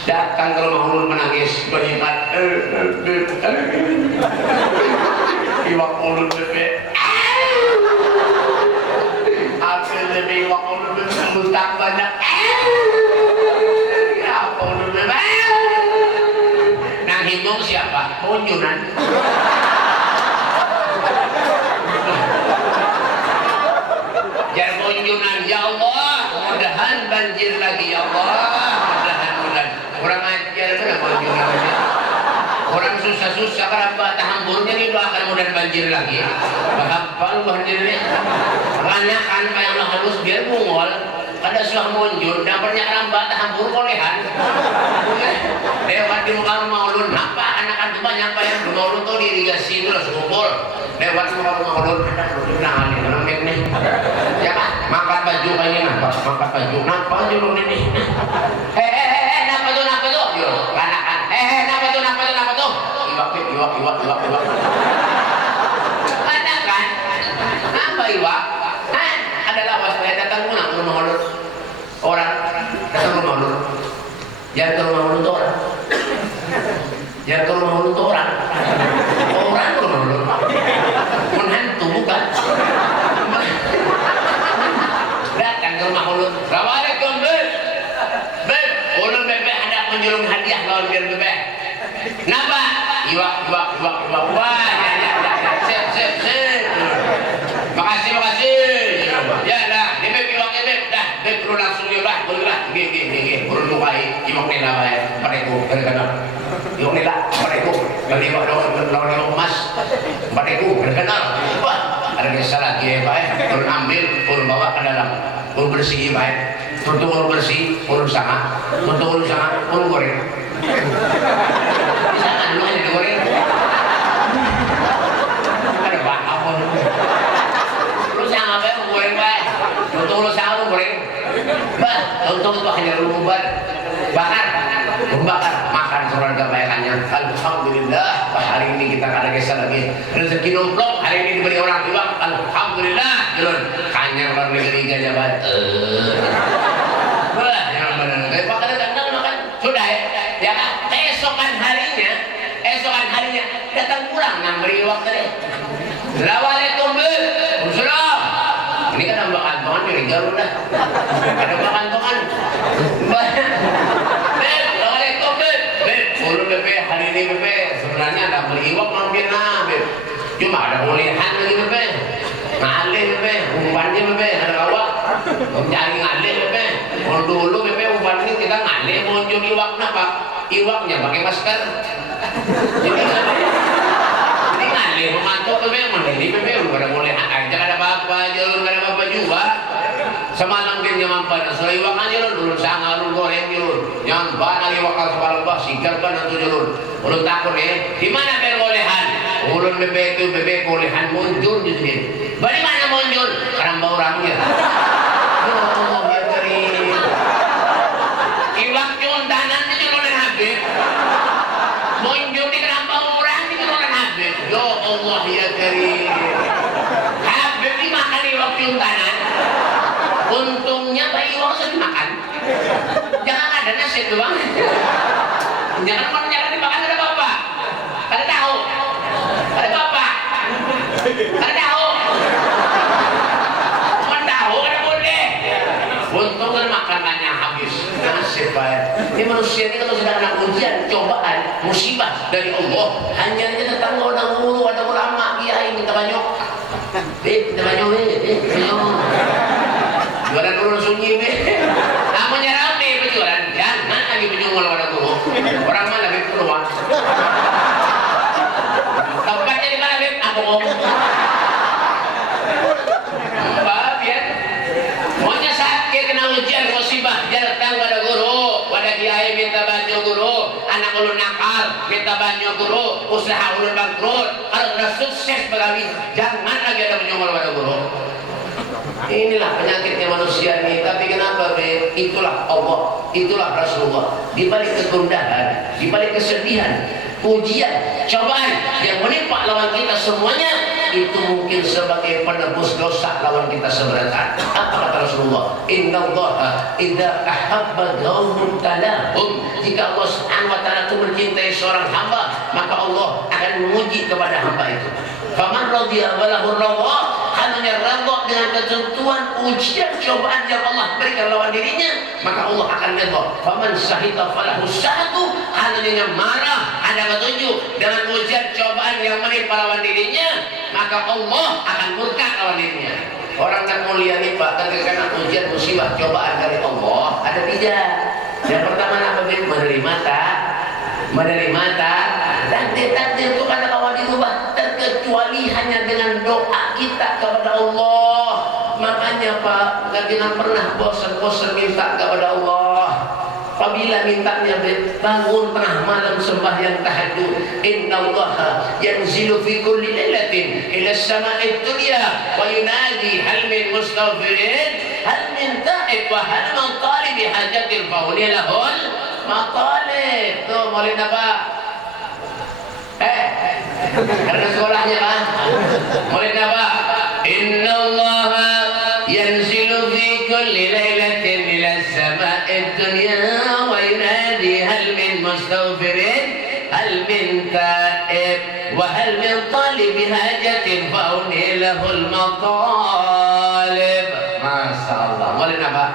Datang ke rumah ulun menangis, berhebat. Iwak ulun bebek. Apa lebih iwak ulun bebek butak banyak. Apa ulun bebek? Nang himung siapa? munjunan. Jar munjunan, ya Allah, mudahan banjir lagi ya Allah, mudahan. Orang ajar kan munjunan aja. Orang susah-susah karena tahamburnya ini doakan mudah banjir lagi. Bahkan lu hadirnya lanakan kayak lo halus biar bungol. Ada suah munjul dan pernyataan tahambur kolehan. Lewat di muka rumah ulun, apa anak itu banyak yang rumah ulun tuh diirigasi terus kumpul. Lewat muka rumah ulun, nah ini nampak nih. Ya kan, mangkat baju kayak ini mangkat baju, nampak ulun ini. Napa tuh? Yo, lanakan. Napa tuh? Iwak. Katakan, apa iwak? Ada lawas saya datang pulang ke rumah ulun. Orang datang ke rumah ulun. Jangan ke rumah ulun tuh orang. Jangan ke rumah ulun tuh orang. Orang ke rumah ulun. Menhantu bukan? Datang ke rumah ulun. Assalamualaikum, Beb. Ulun bebe ada menjulung hadiah lawan biar bebe. Napa? Iwak. Wah, ya. Sip. Makasih. Ya dah, di beb iwaknya beb. Dah, beb perlu langsung lah. Gih. Perlu lukai iwak nila bae. Pareku, kadang-kadang. Iwak nila, pareku. Beli iwak lawan iwak emas. Pareku, kadang-kadang. Wah, ada kisah lagi ya bae. Perlu ambil, perlu bawa ke dalam. Perlu bersih bae. Untuk urut bersih, urut sama. Untuk urut sama, urut goreng. Bisa kan dulu aja digoreng. Ada bakal pun. Urut sama apa ya, goreng baik. Untuk urut sama, goreng. Bah, untuk itu hanya rumbar. Bakar. Makan keluarga bayakannya. Alhamdulillah. Hari ini kita ada kisah lagi. Rezeki nomplok. Hari ini diberi orang tua. Alhamdulillah. Jalan. Kanyang luar negeri gajah batu. Sudah ya keesokan harinya datang pulang beri waktu deh. Assalamualaikum Salam. Ini kan nambah kantongan dari Garut dah. Ada nambah kantongan. Assalamualaikum Ulun bebe hari ini bebe sebenarnya ada beli iwak mampir bebe. Cuma ada bolehan lagi bebe. Ngalih bebe, umpannya bebe ada kawak. Mencari ngalih bebe. Dulu bebe umpan ini kita ngalih muncul iwak napa? Iwaknya pakai masker. Jadi ngalih memantuk bebe, mandiri bebe lu pada bolehan aja ada apa-apa aja lu ada apa-apa juga. Semalam dia nyampan soal iwak aja lu sangat lu goreng lu. Yang banyak iwak kepala bah sikarkan atau jalur. Ulun takut di mana bebe bolehan? Ulun bebe itu bebe bolehan muncul di sini. Bagaimana mana muncul? Karamba orangnya. Iwak contanan itu oleh Habib. Muncul di karamba orang itu oleh Habib. Ya Allah ya Karim. Habib dimakan iwak contanan. Untungnya bayi iwak sudah dimakan. Jangan ada nasi doang. Jangan dimakan ada apa? Ada tahu. Ada apa? Ada tahu. Untung kan makanannya habis. Nasib baik. Ini manusia ini kalau sedang ada ujian, cobaan, musibah dari Allah, hanya datang ada guru, ada ulama, kiai minta banyak. Minta banyak. Jualan urun sunyi namanya rame penjualan. Jangan lagi penjual kalau ada guru. Orang mana lebih keluar. Tempatnya di mana Beb? Aku ngomong. Kena ujian musibah datang pada guru, pada kiai minta bantu guru, anak ulun nakal minta bantu guru, usaha ulun bangkrut. Kalau sudah sukses berkali, jangan lagi ada menyongol pada guru. Inilah penyakitnya manusia ini. Tapi kenapa Be? Itulah Allah, itulah Rasulullah. Di balik kegundahan, di balik kesedihan, ujian, cobaan yang menimpa lawan kita semuanya, itu mungkin sebagai penebus dosa lawan kita seberatan. Apa kata Rasulullah? Innallaha idza ahabba qauman talahum. Jika Allah Subhanahu wa taala itu mencintai seorang hamba, maka Allah akan menguji kepada hamba itu. Faman radiya walahu ridha, hanya redha dengan ketentuan ujian cobaan yang Allah berikan lawan dirinya, maka Allah akan redha. Faman sahita falahu sahatu, hanya marah ada petunjuk dengan ujian cobaan yang menimpa lawan dirinya, maka Allah akan murka lawan dirinya. Orang yang mulia nih Pak, ketika kena ujian musibah cobaan dari Allah ada 3. Yang pertama apa? Menerima takdir itu kata kawan itu Pak, terkecuali hanya dengan doa kita kepada Allah. Makanya Pak, gak jangan pernah bosan-bosan minta kepada Allah. Apabila mintanya bangun tengah malam sembahyang tahajud, innallaha yanzilu fi kulli lailatin ila as-sama'i dunya wa yunadi hal min mustaghfirin hal min ta'ib wa hal min talibi hajatil fauli lahul matalib. Tuh maulid apa? Karena sekolahnya Pak. Maulid apa? Innallaha yanzilu fi kulli lailatin ila as-sama'i dunya wa yunadi hal min mustaghfirin hal min ta'ib wa hal min talibi hajatin fauni lahul matalib. Masya Allah. Maulid apa?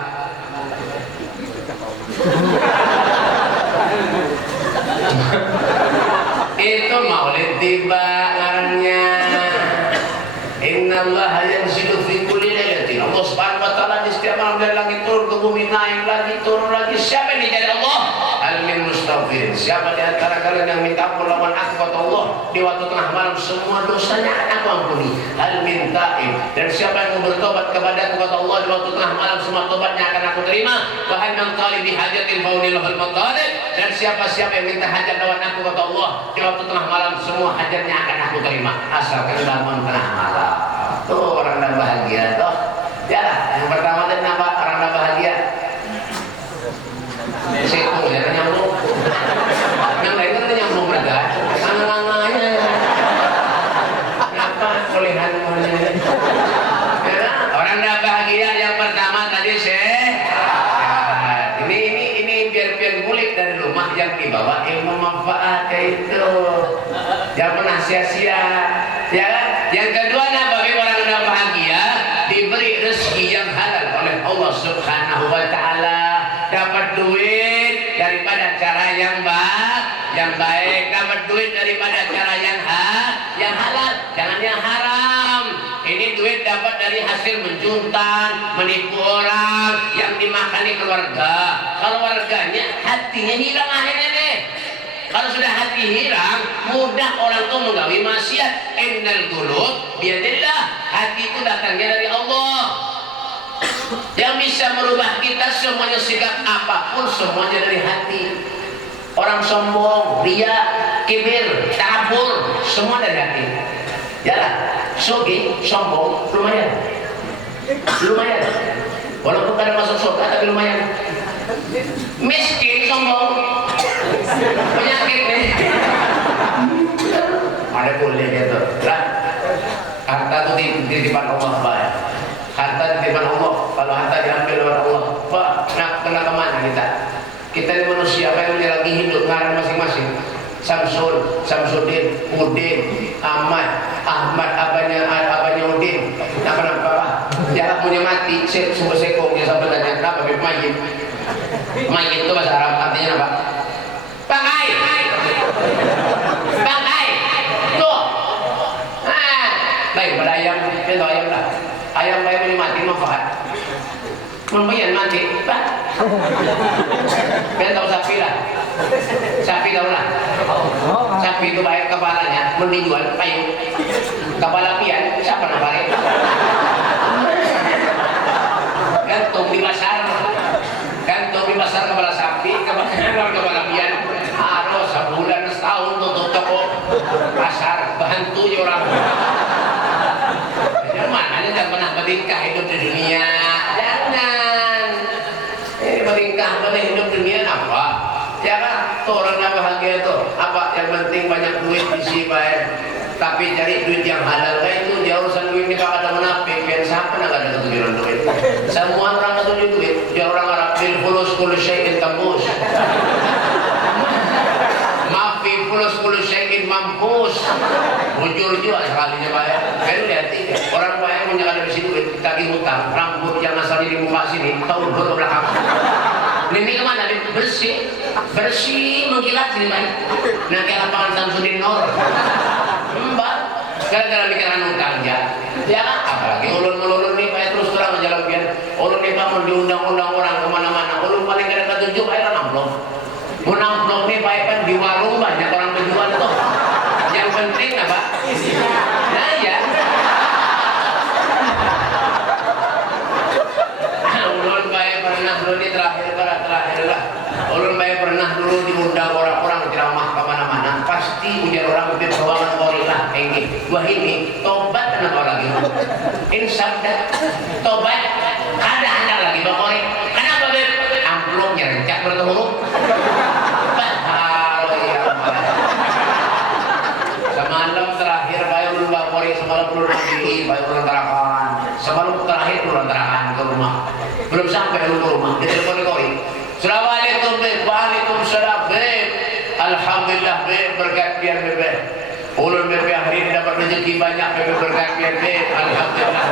Itu maulid tiba ngarannya. Innallaha yanzilu fi kulli lailatin. Allah Subhanahu wa taala di setiap malam dari langit turun ke bumi, naik lagi turun lagi. Siapa yang dicari Allah? Al min mustaghfir. Siapa di antara kalian yang minta ampun lawan aku kata Allah di waktu tengah malam, semua dosanya akan aku ampuni. Al min ta'ib. Dan siapa yang bertobat kepada aku kata Allah di waktu tengah malam, semua tobatnya akan aku terima. Wa hal min talibi hajatin faunilahul matalib. Dan siapa yang minta hajat lawan aku kata Allah di waktu tengah malam, semua hajatnya akan aku terima asalkan bangun tengah malam. Tuh orang yang bahagia toh. Ya, yang pertama tadi nama orang yang bahagia. Sekolah ya nyambung. Yang lain kan nyambung mereka. Angin-anginnya. Kenapa kulihan mana? Ya, orang yang bahagia yang pertama tadi ini biar ngulik dari rumah yang dibawa ilmu manfaat itu. Jangan pernah sia-sia. Ya kan? Yang kedua bagi orang yang bahagia diberi rezeki yang halal oleh Allah Subhanahu wa taala, dapat duit daripada cara yang baik, dapat duit daripada cara yang halal, jangan yang haram. Ini duit dapat dari hasil menjuntan, menipu orang, yang dimakani keluarga. Kalau warganya hatinya hilang akhirnya nih. Kalau sudah hati hilang, mudah orang itu menggawi maksiat. Innal qulub biyadillah. Hati itu datangnya dari Allah. Yang bisa merubah kita semuanya, sikap apapun semuanya dari hati. Orang sombong, ria, kibir, takabur, semua dari hati. Yalah, sogi, sombong, lumayan. Walaupun kadang masuk surga tapi lumayan. Miskin, sombong, penyakit nih. Ada boleh gitu. Lah, harta itu titipan Allah Pak. Harta titipan Allah. Kalau harta diambil oleh Allah, Pak, kena kemana kita? Kita ini manusia, apa yang menjalani hidup ngaran masing-masing. Samsudin, Udin, Ahmad, abahnya Udin. Kenapa Pak? Jangan punya mati, sumber sekong dia sampai tanya kenapa mayit. Mayit itu bahasa Arab artinya apa? Bangkai. Tuh. Lain pada ayam, itu ayam lah. Ayam ini mati manfaat. Mempunyai mati, Pak. Kalian tahu sapi lah. Sapi tahu lah. Sapi itu baik kepalanya, mending jual kayu. Kepala pian, siapa nak balik? Gantung di pasar kepala sapi, kepala pian. Harus sebulan setahun tutup toko pasar, bantu orang. Mana jangan pernah bertingkah hidup di dunia. Jangan. Bertingkah hidup di dunia apa? Ya kan, tuh orang yang bahagia itu apa? Yang penting banyak duit isi bayar. Tapi cari duit yang halal kayak itu dia urusan duit ini kalau ada munafik yang siapa nak ada ketujuan duit. Semua orang ketujuan duit. Dia orang Arab bil fulus kullu syai'in tambus. Mafi fulus kullu syai'in mampus. Bujur juga sekalinya bayar. Kan lihat orang bayar punya ada di situ tagih hutang, rambut yang asalnya di muka sini, tahu ke belakang. Ini kemana? Bersih, bersih mengkilat sini baik. Nah kayak lapangan Samsudin Nor. Mbak, gara-gara mikiran utang ya kan? Apalagi ulun nih, kayak terus terang jalan biar ulun nih bangun diundang-undang orang kemana-mana. Ulun paling kadang ketujuh kayak amplop. Mun amplop nih baik kan di warung banyak orang penjual tuh. Yang penting apa? Nah ya. Ulun baik pernah dulu di terakhir lah. Ulun baik pernah dulu diundang orang-orang ceramah kemana-mana. Pasti ujar orang itu bawakan kori lah ini. Wah ini tobat kenapa lagi? Insya Allah tobat ada anak lagi bang kori. Kenapa beb? Amplopnya rencak berhuruf. Semalam terakhir bayi ulun bang kori semalam ulun lagi bayi ulun terakan. Semalam terakhir ulun terakan ke rumah. Belum sampai ulun ke rumah. Di telepon kori. Assalamualaikum beb. Waalaikumsalam beb. Alhamdulillah beb berkat biar beb. Ulun beb hari ini dapat rezeki banyak beb berkat biar beb. Alhamdulillah.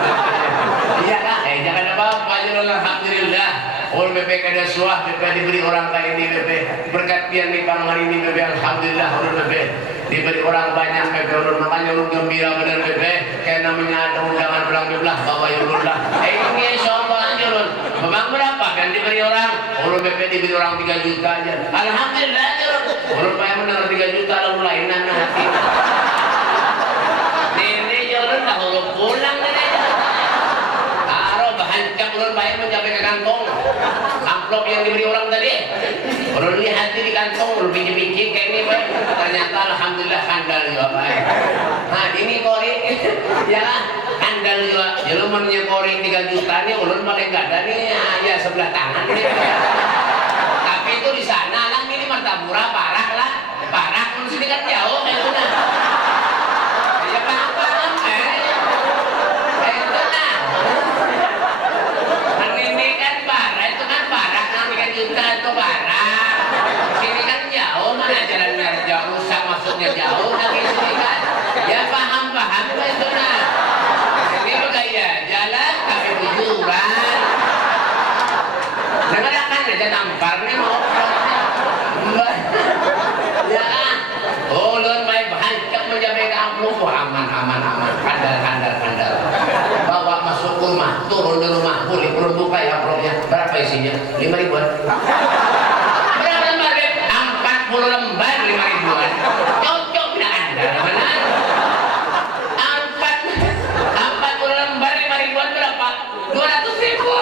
Iya kak, jangan apa-apa alhamdulillah. Ulun beb kada suah beb diberi orang kaya ini beb. Berkat biar nih bang hari ini beb. Alhamdulillah ulun beb diberi orang banyak beb. Ulun makanya ulun gembira benar beb. Kayak namanya ada undangan pulang beb lah bawa ulun lah. Ini insyaallah aja ulun. Memang berapa kan diberi orang? Ulun beb diberi orang 3 juta aja. Alhamdulillah aja ulun. Ulun pengen mendengar 3 juta lalu lainan hati. Ini ulun dah ulun pulang ini. Taruh bahan cap ulun baik mencapai ke kantong. Amplop yang diberi orang tadi. Ulun lihat di kantong, ulun pinjam-pinjam kayak ini baik. Ternyata alhamdulillah handal juga baik. Nah ini kori, ya kan? Handal juga. Jadi menurutnya kori 3 juta nih, ulun paling gak ada nih, ya sebelah tangan nih. Tapi itu di sana lah, ini Martapura, Parak lah. Parak, ulun sini kan jauh kayak itu nah. Ya paham kayak itu nah. Ini kan Parak, itu kan Parak, 3 juta itu Parak. Sini kan jauh, mana jalannya jauh, rusak maksudnya jauh, lagi sini kan. Ya paham kayak itu nah. Ini bergaya jalan, tapi bujuran. Dengarkan aja tamparnya mau. Ya, ulun baik hancur menjaga kampung, aman. Handal. Bawa masuk rumah, turun di rumah, boleh ulun buka ya amplopnya. Berapa isinya? 5 ribuan. Berapa lembar? 40 lembar 5 ribuan. Cocok tidak anda, mana? 40 lembar 5 ribuan berapa? 200 ribu.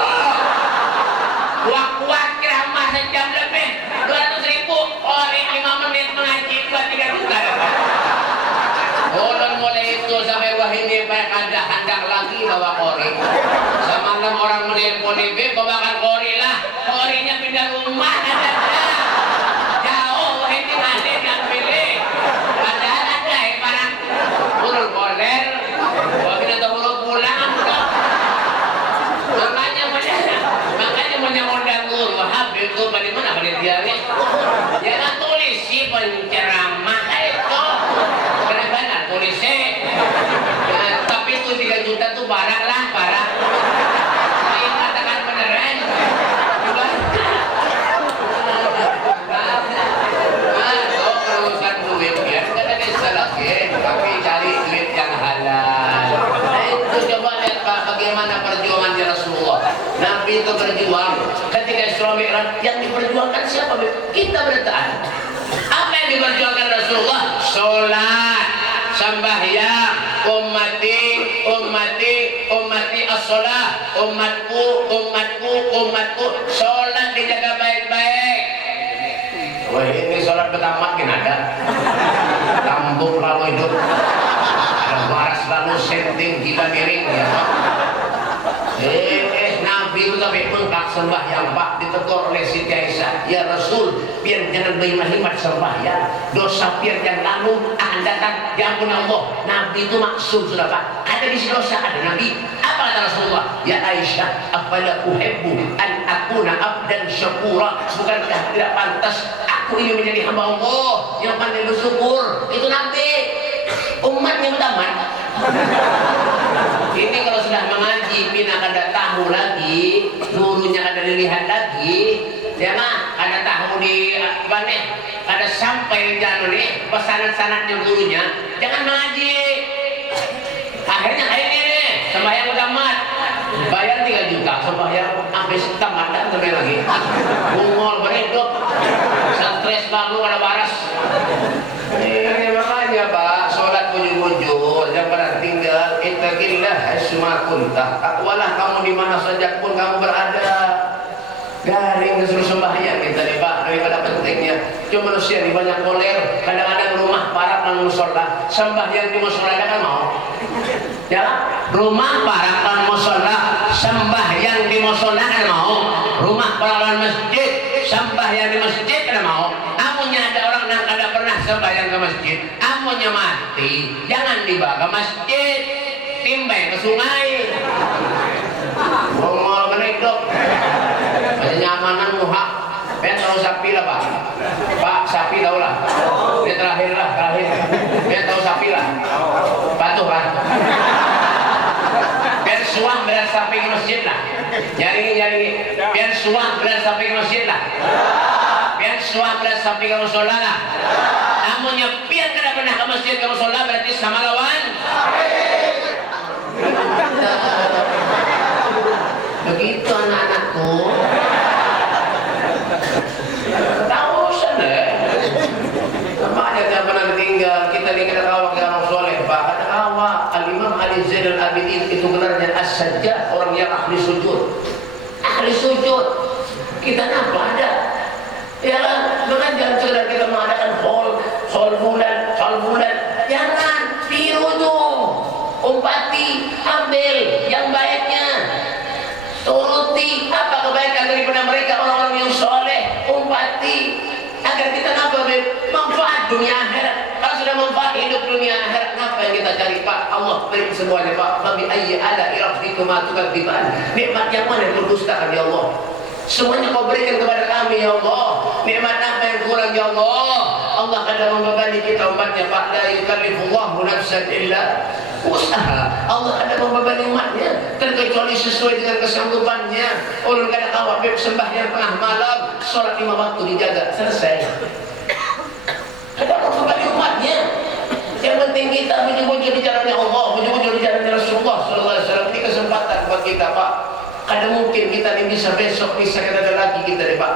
Kuat ceramah sejam lebih 200 ribu. Orang 5 menit mengaji 2-3 juta. Ulun mulai itu sampai wah ini ada hendak lagi bawa kori. Semalam orang menelpon ibu bawakan kori lah. Korinya pindah rumah ada. Jauh wah ini ada yang pilih. Padahal ada barang urut koler. Wah kita tahu pulang. Makanya menyamondang guru Habib itu bagaimana panitia ini? Ya kan tulis si penceramah itu. Benar-benar tulisnya. Tapi itu 3 juta tuh barang lah, barang. Saya katakan beneran. Kalau urusan duit ya, kan ada istilah tapi cari duit yang halal. Nah itu coba lihat Pak, bagaimana perjuangan di Rasulullah. Nabi itu berjuang ketika Isra Mi'raj, yang diperjuangkan siapa? Kita bertahan. Apa yang diperjuangkan Rasulullah? Sholat, sembahyang, ummati as-sholat, umatku, sholat dijaga baik-baik. Wah ini sholat pertama makin ada. Tambung lalu hidup, ada waras lalu senting gila miring ya. Nabi itu sampai bengkak sembahyang Pak, ditegur oleh Siti Aisyah, ya Rasul biar jangan berhemat sembahyang, dosa biar jangan lalu akan datang ya ampun Allah. Nabi itu maksud sudah Pak, ada di sini dosa, ada Nabi. Apa kata Rasulullah? Ya Aisyah, afala uhibbu an akuna abdan syakura, bukankah tidak pantas aku ini menjadi hamba Allah yang pandai bersyukur? Itu Nabi, umatnya bertaman. Ini kalau sudah mengaji, pina kada tahu lagi, gurunya kada dilihat lagi, jangan ada tahu di apa nih, ada sampai jalan nih pesanan-sanatnya gurunya, jangan mengaji. Akhirnya nih sembahyang udah mat, bayar 3 juta sembahyang sampai tamat dan sampai lagi. Bungol beredok, stres lalu ada baras. Makanya Pak, sholat wujud-wujud, jangan pernah tinggal. Ittaqillah hasma kunta. Takwalah kamu di mana saja pun kamu berada. Garing kesuruh sembahyang kita nih Pak, daripada pentingnya. Cuma manusia ini banyak koler, kadang-kadang rumah para musola, sembahyang di musola kan mau. Ya, rumah para musola, sembahyang di musola kan mau. Rumah para masjid, sembahyang di masjid kan mau. Amunnya ada orang yang kada pernah sembahyang ke masjid, amunnya mati, jangan dibawa ke masjid, timbang ke sungai. Ngomong menedok. Kenyamanan muha, biar tahu sapi lah Pak. Pak sapi tahu lah. Dia terakhir. Biar tahu sapi lah. Patuh kan. Biar suang berat sapi ke masjid lah. Nyari. Biar suang berat sapi ke masjid lah. Biar suang berat sapi ke musola lah. Namunnya biar kada pernah ke masjid ke musola berarti sama lawan. Begitu anak-anakku. Tahu sana. Makanya jangan pernah tinggal. Kita ni kena kawak ke orang soleh. Pak, kata awak Al-Imam Ali Zainal Abidin itu benarnya as-sajjad, orang yang ahli sujud. Ahli sujud. Kita apa ada? Ya kan? Jangan sekedar kita mengadakan sol bulan. Jangan tiru tuh. Umpati, ambil yang baiknya. Turuti apa kebaikan daripada mereka orang-orang yang soleh, umpati agar kita nampak manfaat dunia akhirat. Kalau sudah manfaat hidup dunia akhirat, apa yang kita cari Pak? Allah beri semuanya Pak. Fabi ayyi ala rabbikuma tukadziban. Nikmat yang mana yang berdustakan ya Allah? Semuanya kau berikan kepada kami ya Allah. Nikmat apa yang kurang ya Allah? Allah kadang membebani kita umatnya Pak. La yukallifullahu nafsan illa usaha. Allah ada membebani umatnya terkecuali sesuai dengan kesanggupannya. Ulun kada kawat sembahyang tengah malam, sholat 5 waktu dijaga, selesai. Ada membebani umatnya. Yang penting kita wujud-wujud di jalannya Allah, wujud-wujud di jalannya Rasulullah sallallahu alaihi wasallam. Ini kesempatan buat kita Pak. Kada mungkin kita ini bisa besok, bisa kada lagi kita nih Pak.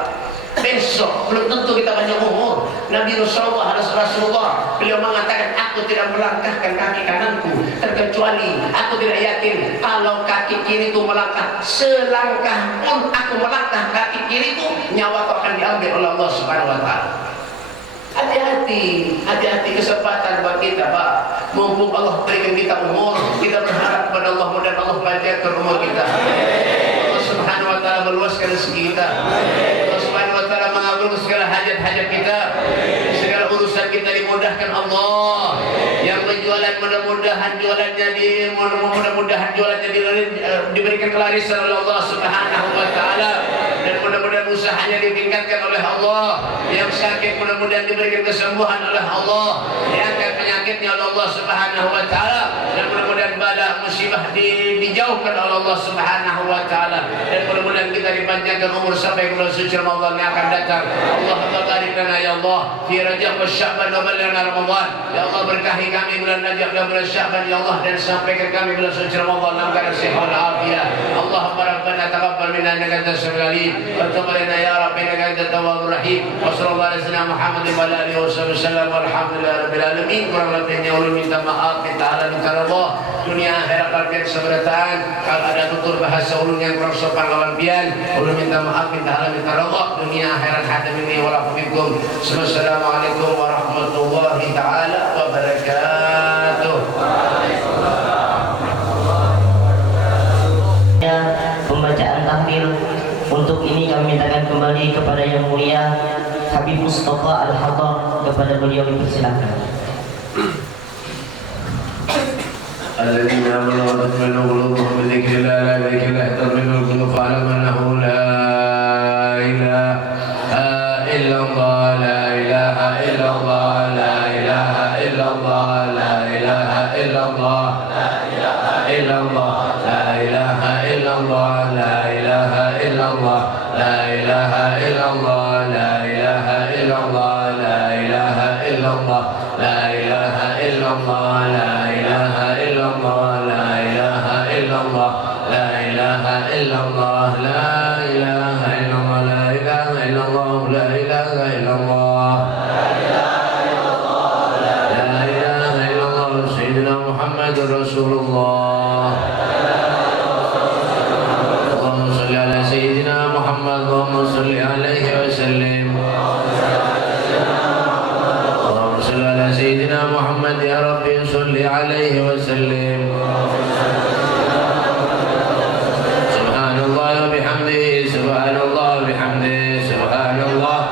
Besok belum tentu kita banyak umur. Nabi Rasulullah beliau mengatakan, aku tidak melangkahkan kaki kananku terkecuali aku tidak yakin kalau kaki kiri itu melangkah selangkah pun aku melangkah kaki kiriku, nyawa akan diambil oleh Allah Subhanahu wa taala. Hati-hati kesempatan buat kita Pak. Mumpung Allah berikan kita umur, kita berharap kepada Allah mudah Allah panjangkan umur kita. Allah Subhanahu wa taala meluaskan rezeki kita. Allah Subhanahu wa taala mengabulkan segala hajat-hajat kita. Segala urusan kita dimudahkan Allah. Yang berjualan mudah-mudahan jualannya diberikan kelarisan oleh Allah Subhanahu wa taala. Dan mudah-mudahan usahanya ditingkatkan oleh Allah. Yang sakit mudah-mudahan diberikan kesembuhan oleh Allah. Diangkat penyakitnya oleh Allah Subhanahu wa taala. Dan mudah-mudahan bala musibah dijauhkan oleh Allah Subhanahu wa taala. Dan mudah-mudahan kita dipanjangkan umur sampai bulan suci Ramadan yang akan datang. Allahumma barik lana ya Allah fi Rajab wa Sya'ban wa balighna Ramadan. Ya Allah berkahi kami bulan Rajab dan bulan Sya'ban ya Allah, dan sampaikan kami bulan suci Ramadan dalam keadaan sehat wal afiat. Allahumma rabbana taqabbal minna innaka antas samiul alim wa tub alaina ya rabbi innaka antat tawwabur rahim. Wa sallallahu alaihi wasallam Muhammadin wa alihi wasallam walhamdulillahi rabbil alamin. Kurang lebihnya ulun minta maaf, minta halal, minta redha. Dunia akhirat kalian seberatan. Kalau ada tutur bahasa ulun yang kurang sopan lawan pian, ulun minta maaf, minta halal, minta redha. Dunia akhirat hadam ini walakum minkum. Assalamualaikum warahmatullahi taala wabarakatuh. Pembacaan tahlil untuk ini kami mintakan kembali kepada yang mulia Habib Mustafa Al-Hadar, kepada beliau dipersilakan. الذين آمنوا وتطمئن قلوبهم بذكر الله لا بذكر الله تطمئن القلوب فاعلم أنه لا إله إلا الله لا إله إلا الله لا إله إلا الله لا إله إلا الله لا إله إلا الله لا إله إلا الله لا إله إلا الله لا إله إلا الله Muhammadur Rasulullah. Allahumma salli ala Sayyidina Muhammad. Allahumma salli alaihi wa sallim. Allahumma salli ala Sayyidina Muhammad ya Rabbi salli alaihi wa sallim. Subhanallah wa bihamdihi, subhanallah wa bihamdihi, subhanallah.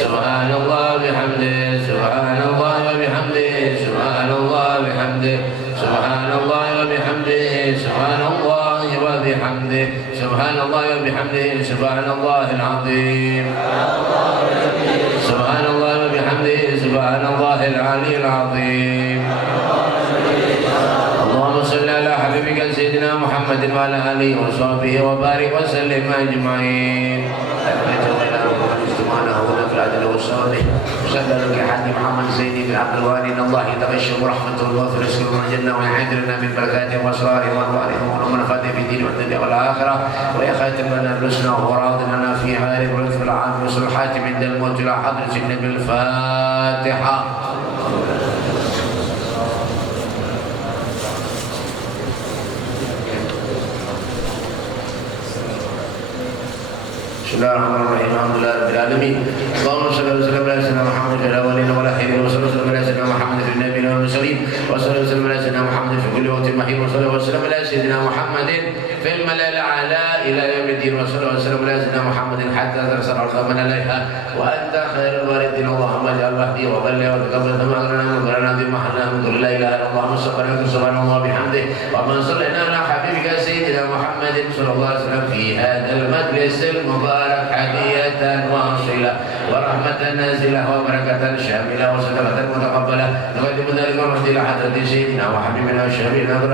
Subhanallah wa bihamdihi, subhanallah wa bihamdihi, subhanallah wa bihamdihi, subhanallah wa bihamdihi, subhanallah wa bihamdihi, subhanallah wa bihamdihi, subhanallah al-azim. Subhanallah wa bihamdihi, subhanallah al-ali al-azim. Allahumma salli ala habibika sayyidina Muhammadin wa ala alihi wa sahbihi wa barik wa sallim ajma'in. العدل والصالح وسلم لحد محمد زيني بن عبد الوالي ان الله يتغشم رحمته ويغفر يسكنه الجنه ويعذرنا من بركاته واسراره وانواره ومنفاته في الدين والدنيا والاخره ويخاتم لنا الحسنى وهو راض لنا في حال ولطف العام وصل الحاتم عند الموت الى حضره النبي. الفاتحه. Bismillahirrahmanirrahim. Alhamdulillah rabbil alamin. Allahumma shalli wa sallim ala sayyidina Muhammad wa ala alihi wa sahbihi wa sallam ala sayyidina Muhammad fil nabiyyin wal mursalin wa sallallahu wa sallam ala sayyidina Muhammad fi kulli waqtin mahin wa sallallahu wa sallam ala sayyidina Muhammadin fil mala'il a'la ila yaumiddin wa sallallahu wa sallam ala sayyidina Muhammadin hatta tarsal arda man alaiha wa anta khairul waridin. Allahumma ij'al wahdi wa balli wa taqabbal tamammana wa barana bi mahalla min la ilaha illallah subhanahu subhanallah bihamdihi wa man sallallahu ala habibika sayyidina Muhammadin sallallahu alaihi wasallam fi hadzal majlis al-mubarak hadiyatan wasila wa rahmatan nazila wa barakatan syamila wa sadaqatan mutaqabbalah. Naqdim dzalika wa rahmatullahi hadrati sayyidina wa habibina wa syafi'ina wa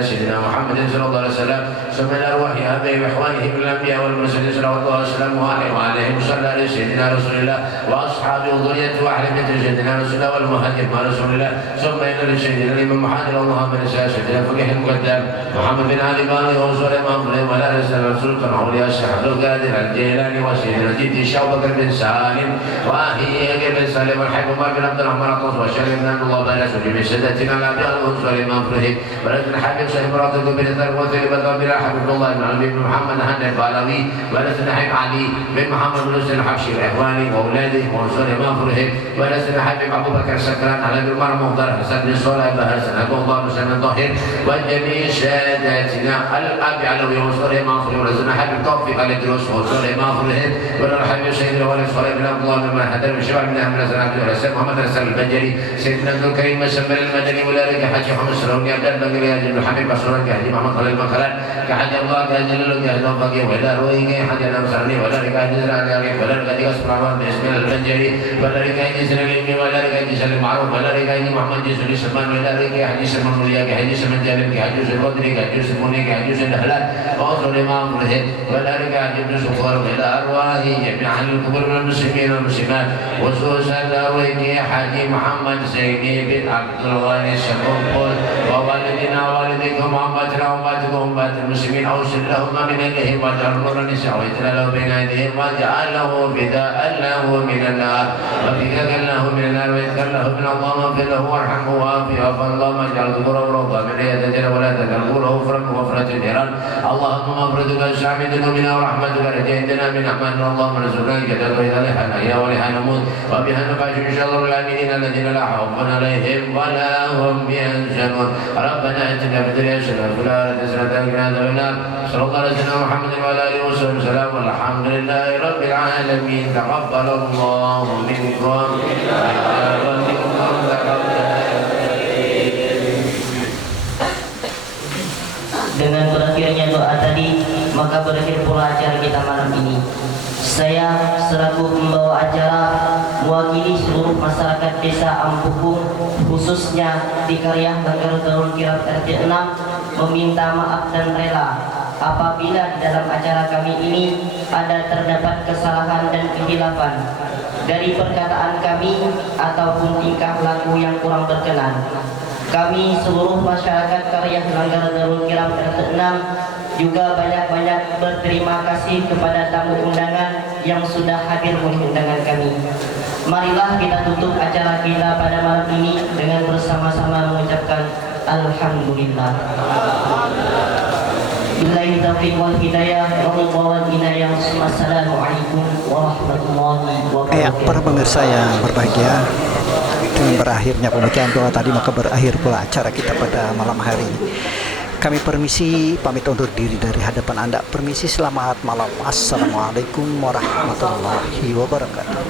sayyidina Muhammadin sallallahu alaihi wasallam sama arwahi abai wa ikhwanihi min al-anbiya wal mursalin sallallahu alaihi wasallam wa alaihim sallallahu sayyidina rasulillah wa ashabi wa dhurriyyati wa ahli bait sayyidina rasulillah wal muhajirin ma rasulillah summa inna sayyidina imam muhammad Allahumma sayyidina faqih al-muqaddam Muhammad bin Ali bani wa sulaiman wa la rasul sultan awliya Abdul Qadir al-Jilani wa sayyidina jiddi Abu Bakr bin Salim wa ahli bin Salim al-Habib Umar bin Abdul Rahman al-Qas wa Syalim bin Allah bala sujud sadatina al-abiyal wa sulaiman furhi wa al-Habib sahib radhu bin Tarwat bin Badr Habibullah bin Ali bin Muhammad Hanif Balawi wa al-Habib Ali bin Muhammad bin Husain Habshi al-Ihwani wa auladihi wa sulaiman furhi wa al-Habib Abu Bakar Sakran ala bin Umar Muhtar Hasan bin Salah Hasan Abu Bakar Hasan Tahir wa jami' sadatina al-Abi Alawi wa sulaiman furhi wa al-Habib Tawfiq al-Idrus wa sulaiman furhi wa al-Habib Sayyid wa al-Salih bin Abdullah bin Mahadar bin Syawal bin Ahmad Zanabdi wa al-Sayyid Muhammad Hasan al-Bajali Sayyidina Abdul Karim Masammal al-Madani wa al-Rika Haji Muhammad Salawni Abdan Bagri Haji Habib Asrar Haji Muhammad Khalil Makalan Haji Allah Haji Jalal Haji Bagi wa ila Ruhi Haji Namsani wa al-Rika Haji Zirani wa al-Rika Haji Asma'wan bin Ismail al-Banjari wa al-Rika Haji Sinalimi wa al-Rika Haji Salim Ma'ruf wa al-Rika Haji Muhammad Jisuli Salman wa al-Rika Haji Salman Mulia Haji Salman Jalil Haji Yusuf Qadri Haji Yusuf Muni Haji Yusuf Dahlan wa Sulaiman Murhid wa al-Rika Haji Ibn Sukhar wa ila arwahi jami'an al-kubur min al-muslimin wal-muslimat wa susan darwiki Haji Muhammad Zaini bin Abdul Ghani Syakupul wa walidina walidikum Muhammadina ummatikum ummatil muslimin awsil lahum min ilihim wa jarrurani sa'waitina lahu bin aidihim wa ja'alahu bida'an lahu minan nar wa bikakan lahu minan nar wa idkan lahu min Allah wa filahu warhamhu wa afiya fa Allah ma ja'al kubura rawda min yadajana wa la takalkulahu fran wa frajin iran Allahumma mafraduka syamidina minna wa rahmatuka raja'idina min ahman Allah manazulna jadal wa idalihana ya wa lihana mut wa bihana fashu insyaAllah al-aminin alladhina la hawfan alaihim wa la hum yanzanun Rabbana atina fid dunya hasanatan wa fil akhirati hasanatan wa qina adhaban nar sallallahu alaihi wa Muhammad wa ala alihi wa sallam walhamdulillahi rabbil alamin taqabbalallahu minkum wa minkum Dengan berakhirnya doa tadi, maka berakhir pula acara kita malam ini. Saya selaku pembawa acara mewakili seluruh masyarakat desa Ampukung, khususnya di Karya Banggar Darul Kirab RT 6, meminta maaf dan rela apabila di dalam acara kami ini ada terdapat kesalahan dan kehilafan dari perkataan kami ataupun tingkah laku yang kurang berkenan. Kami seluruh masyarakat Karya Banggar Darul Kirab RT 6 juga banyak-banyak berterima kasih kepada tamu undangan yang sudah hadir memenuhi undangan kami. Marilah kita tutup acara kita pada malam ini dengan bersama-sama mengucapkan Alhamdulillah. Billahi taufiq wal hidayah, wal inayah. Wassalamualaikum warahmatullahi wabarakatuh. Para pemirsa yang berbahagia, dengan berakhirnya pembacaan doa tadi maka berakhir pula acara kita pada malam hari ini. Kami permisi, pamit undur diri dari hadapan Anda. Permisi, selamat malam. Assalamualaikum warahmatullahi wabarakatuh.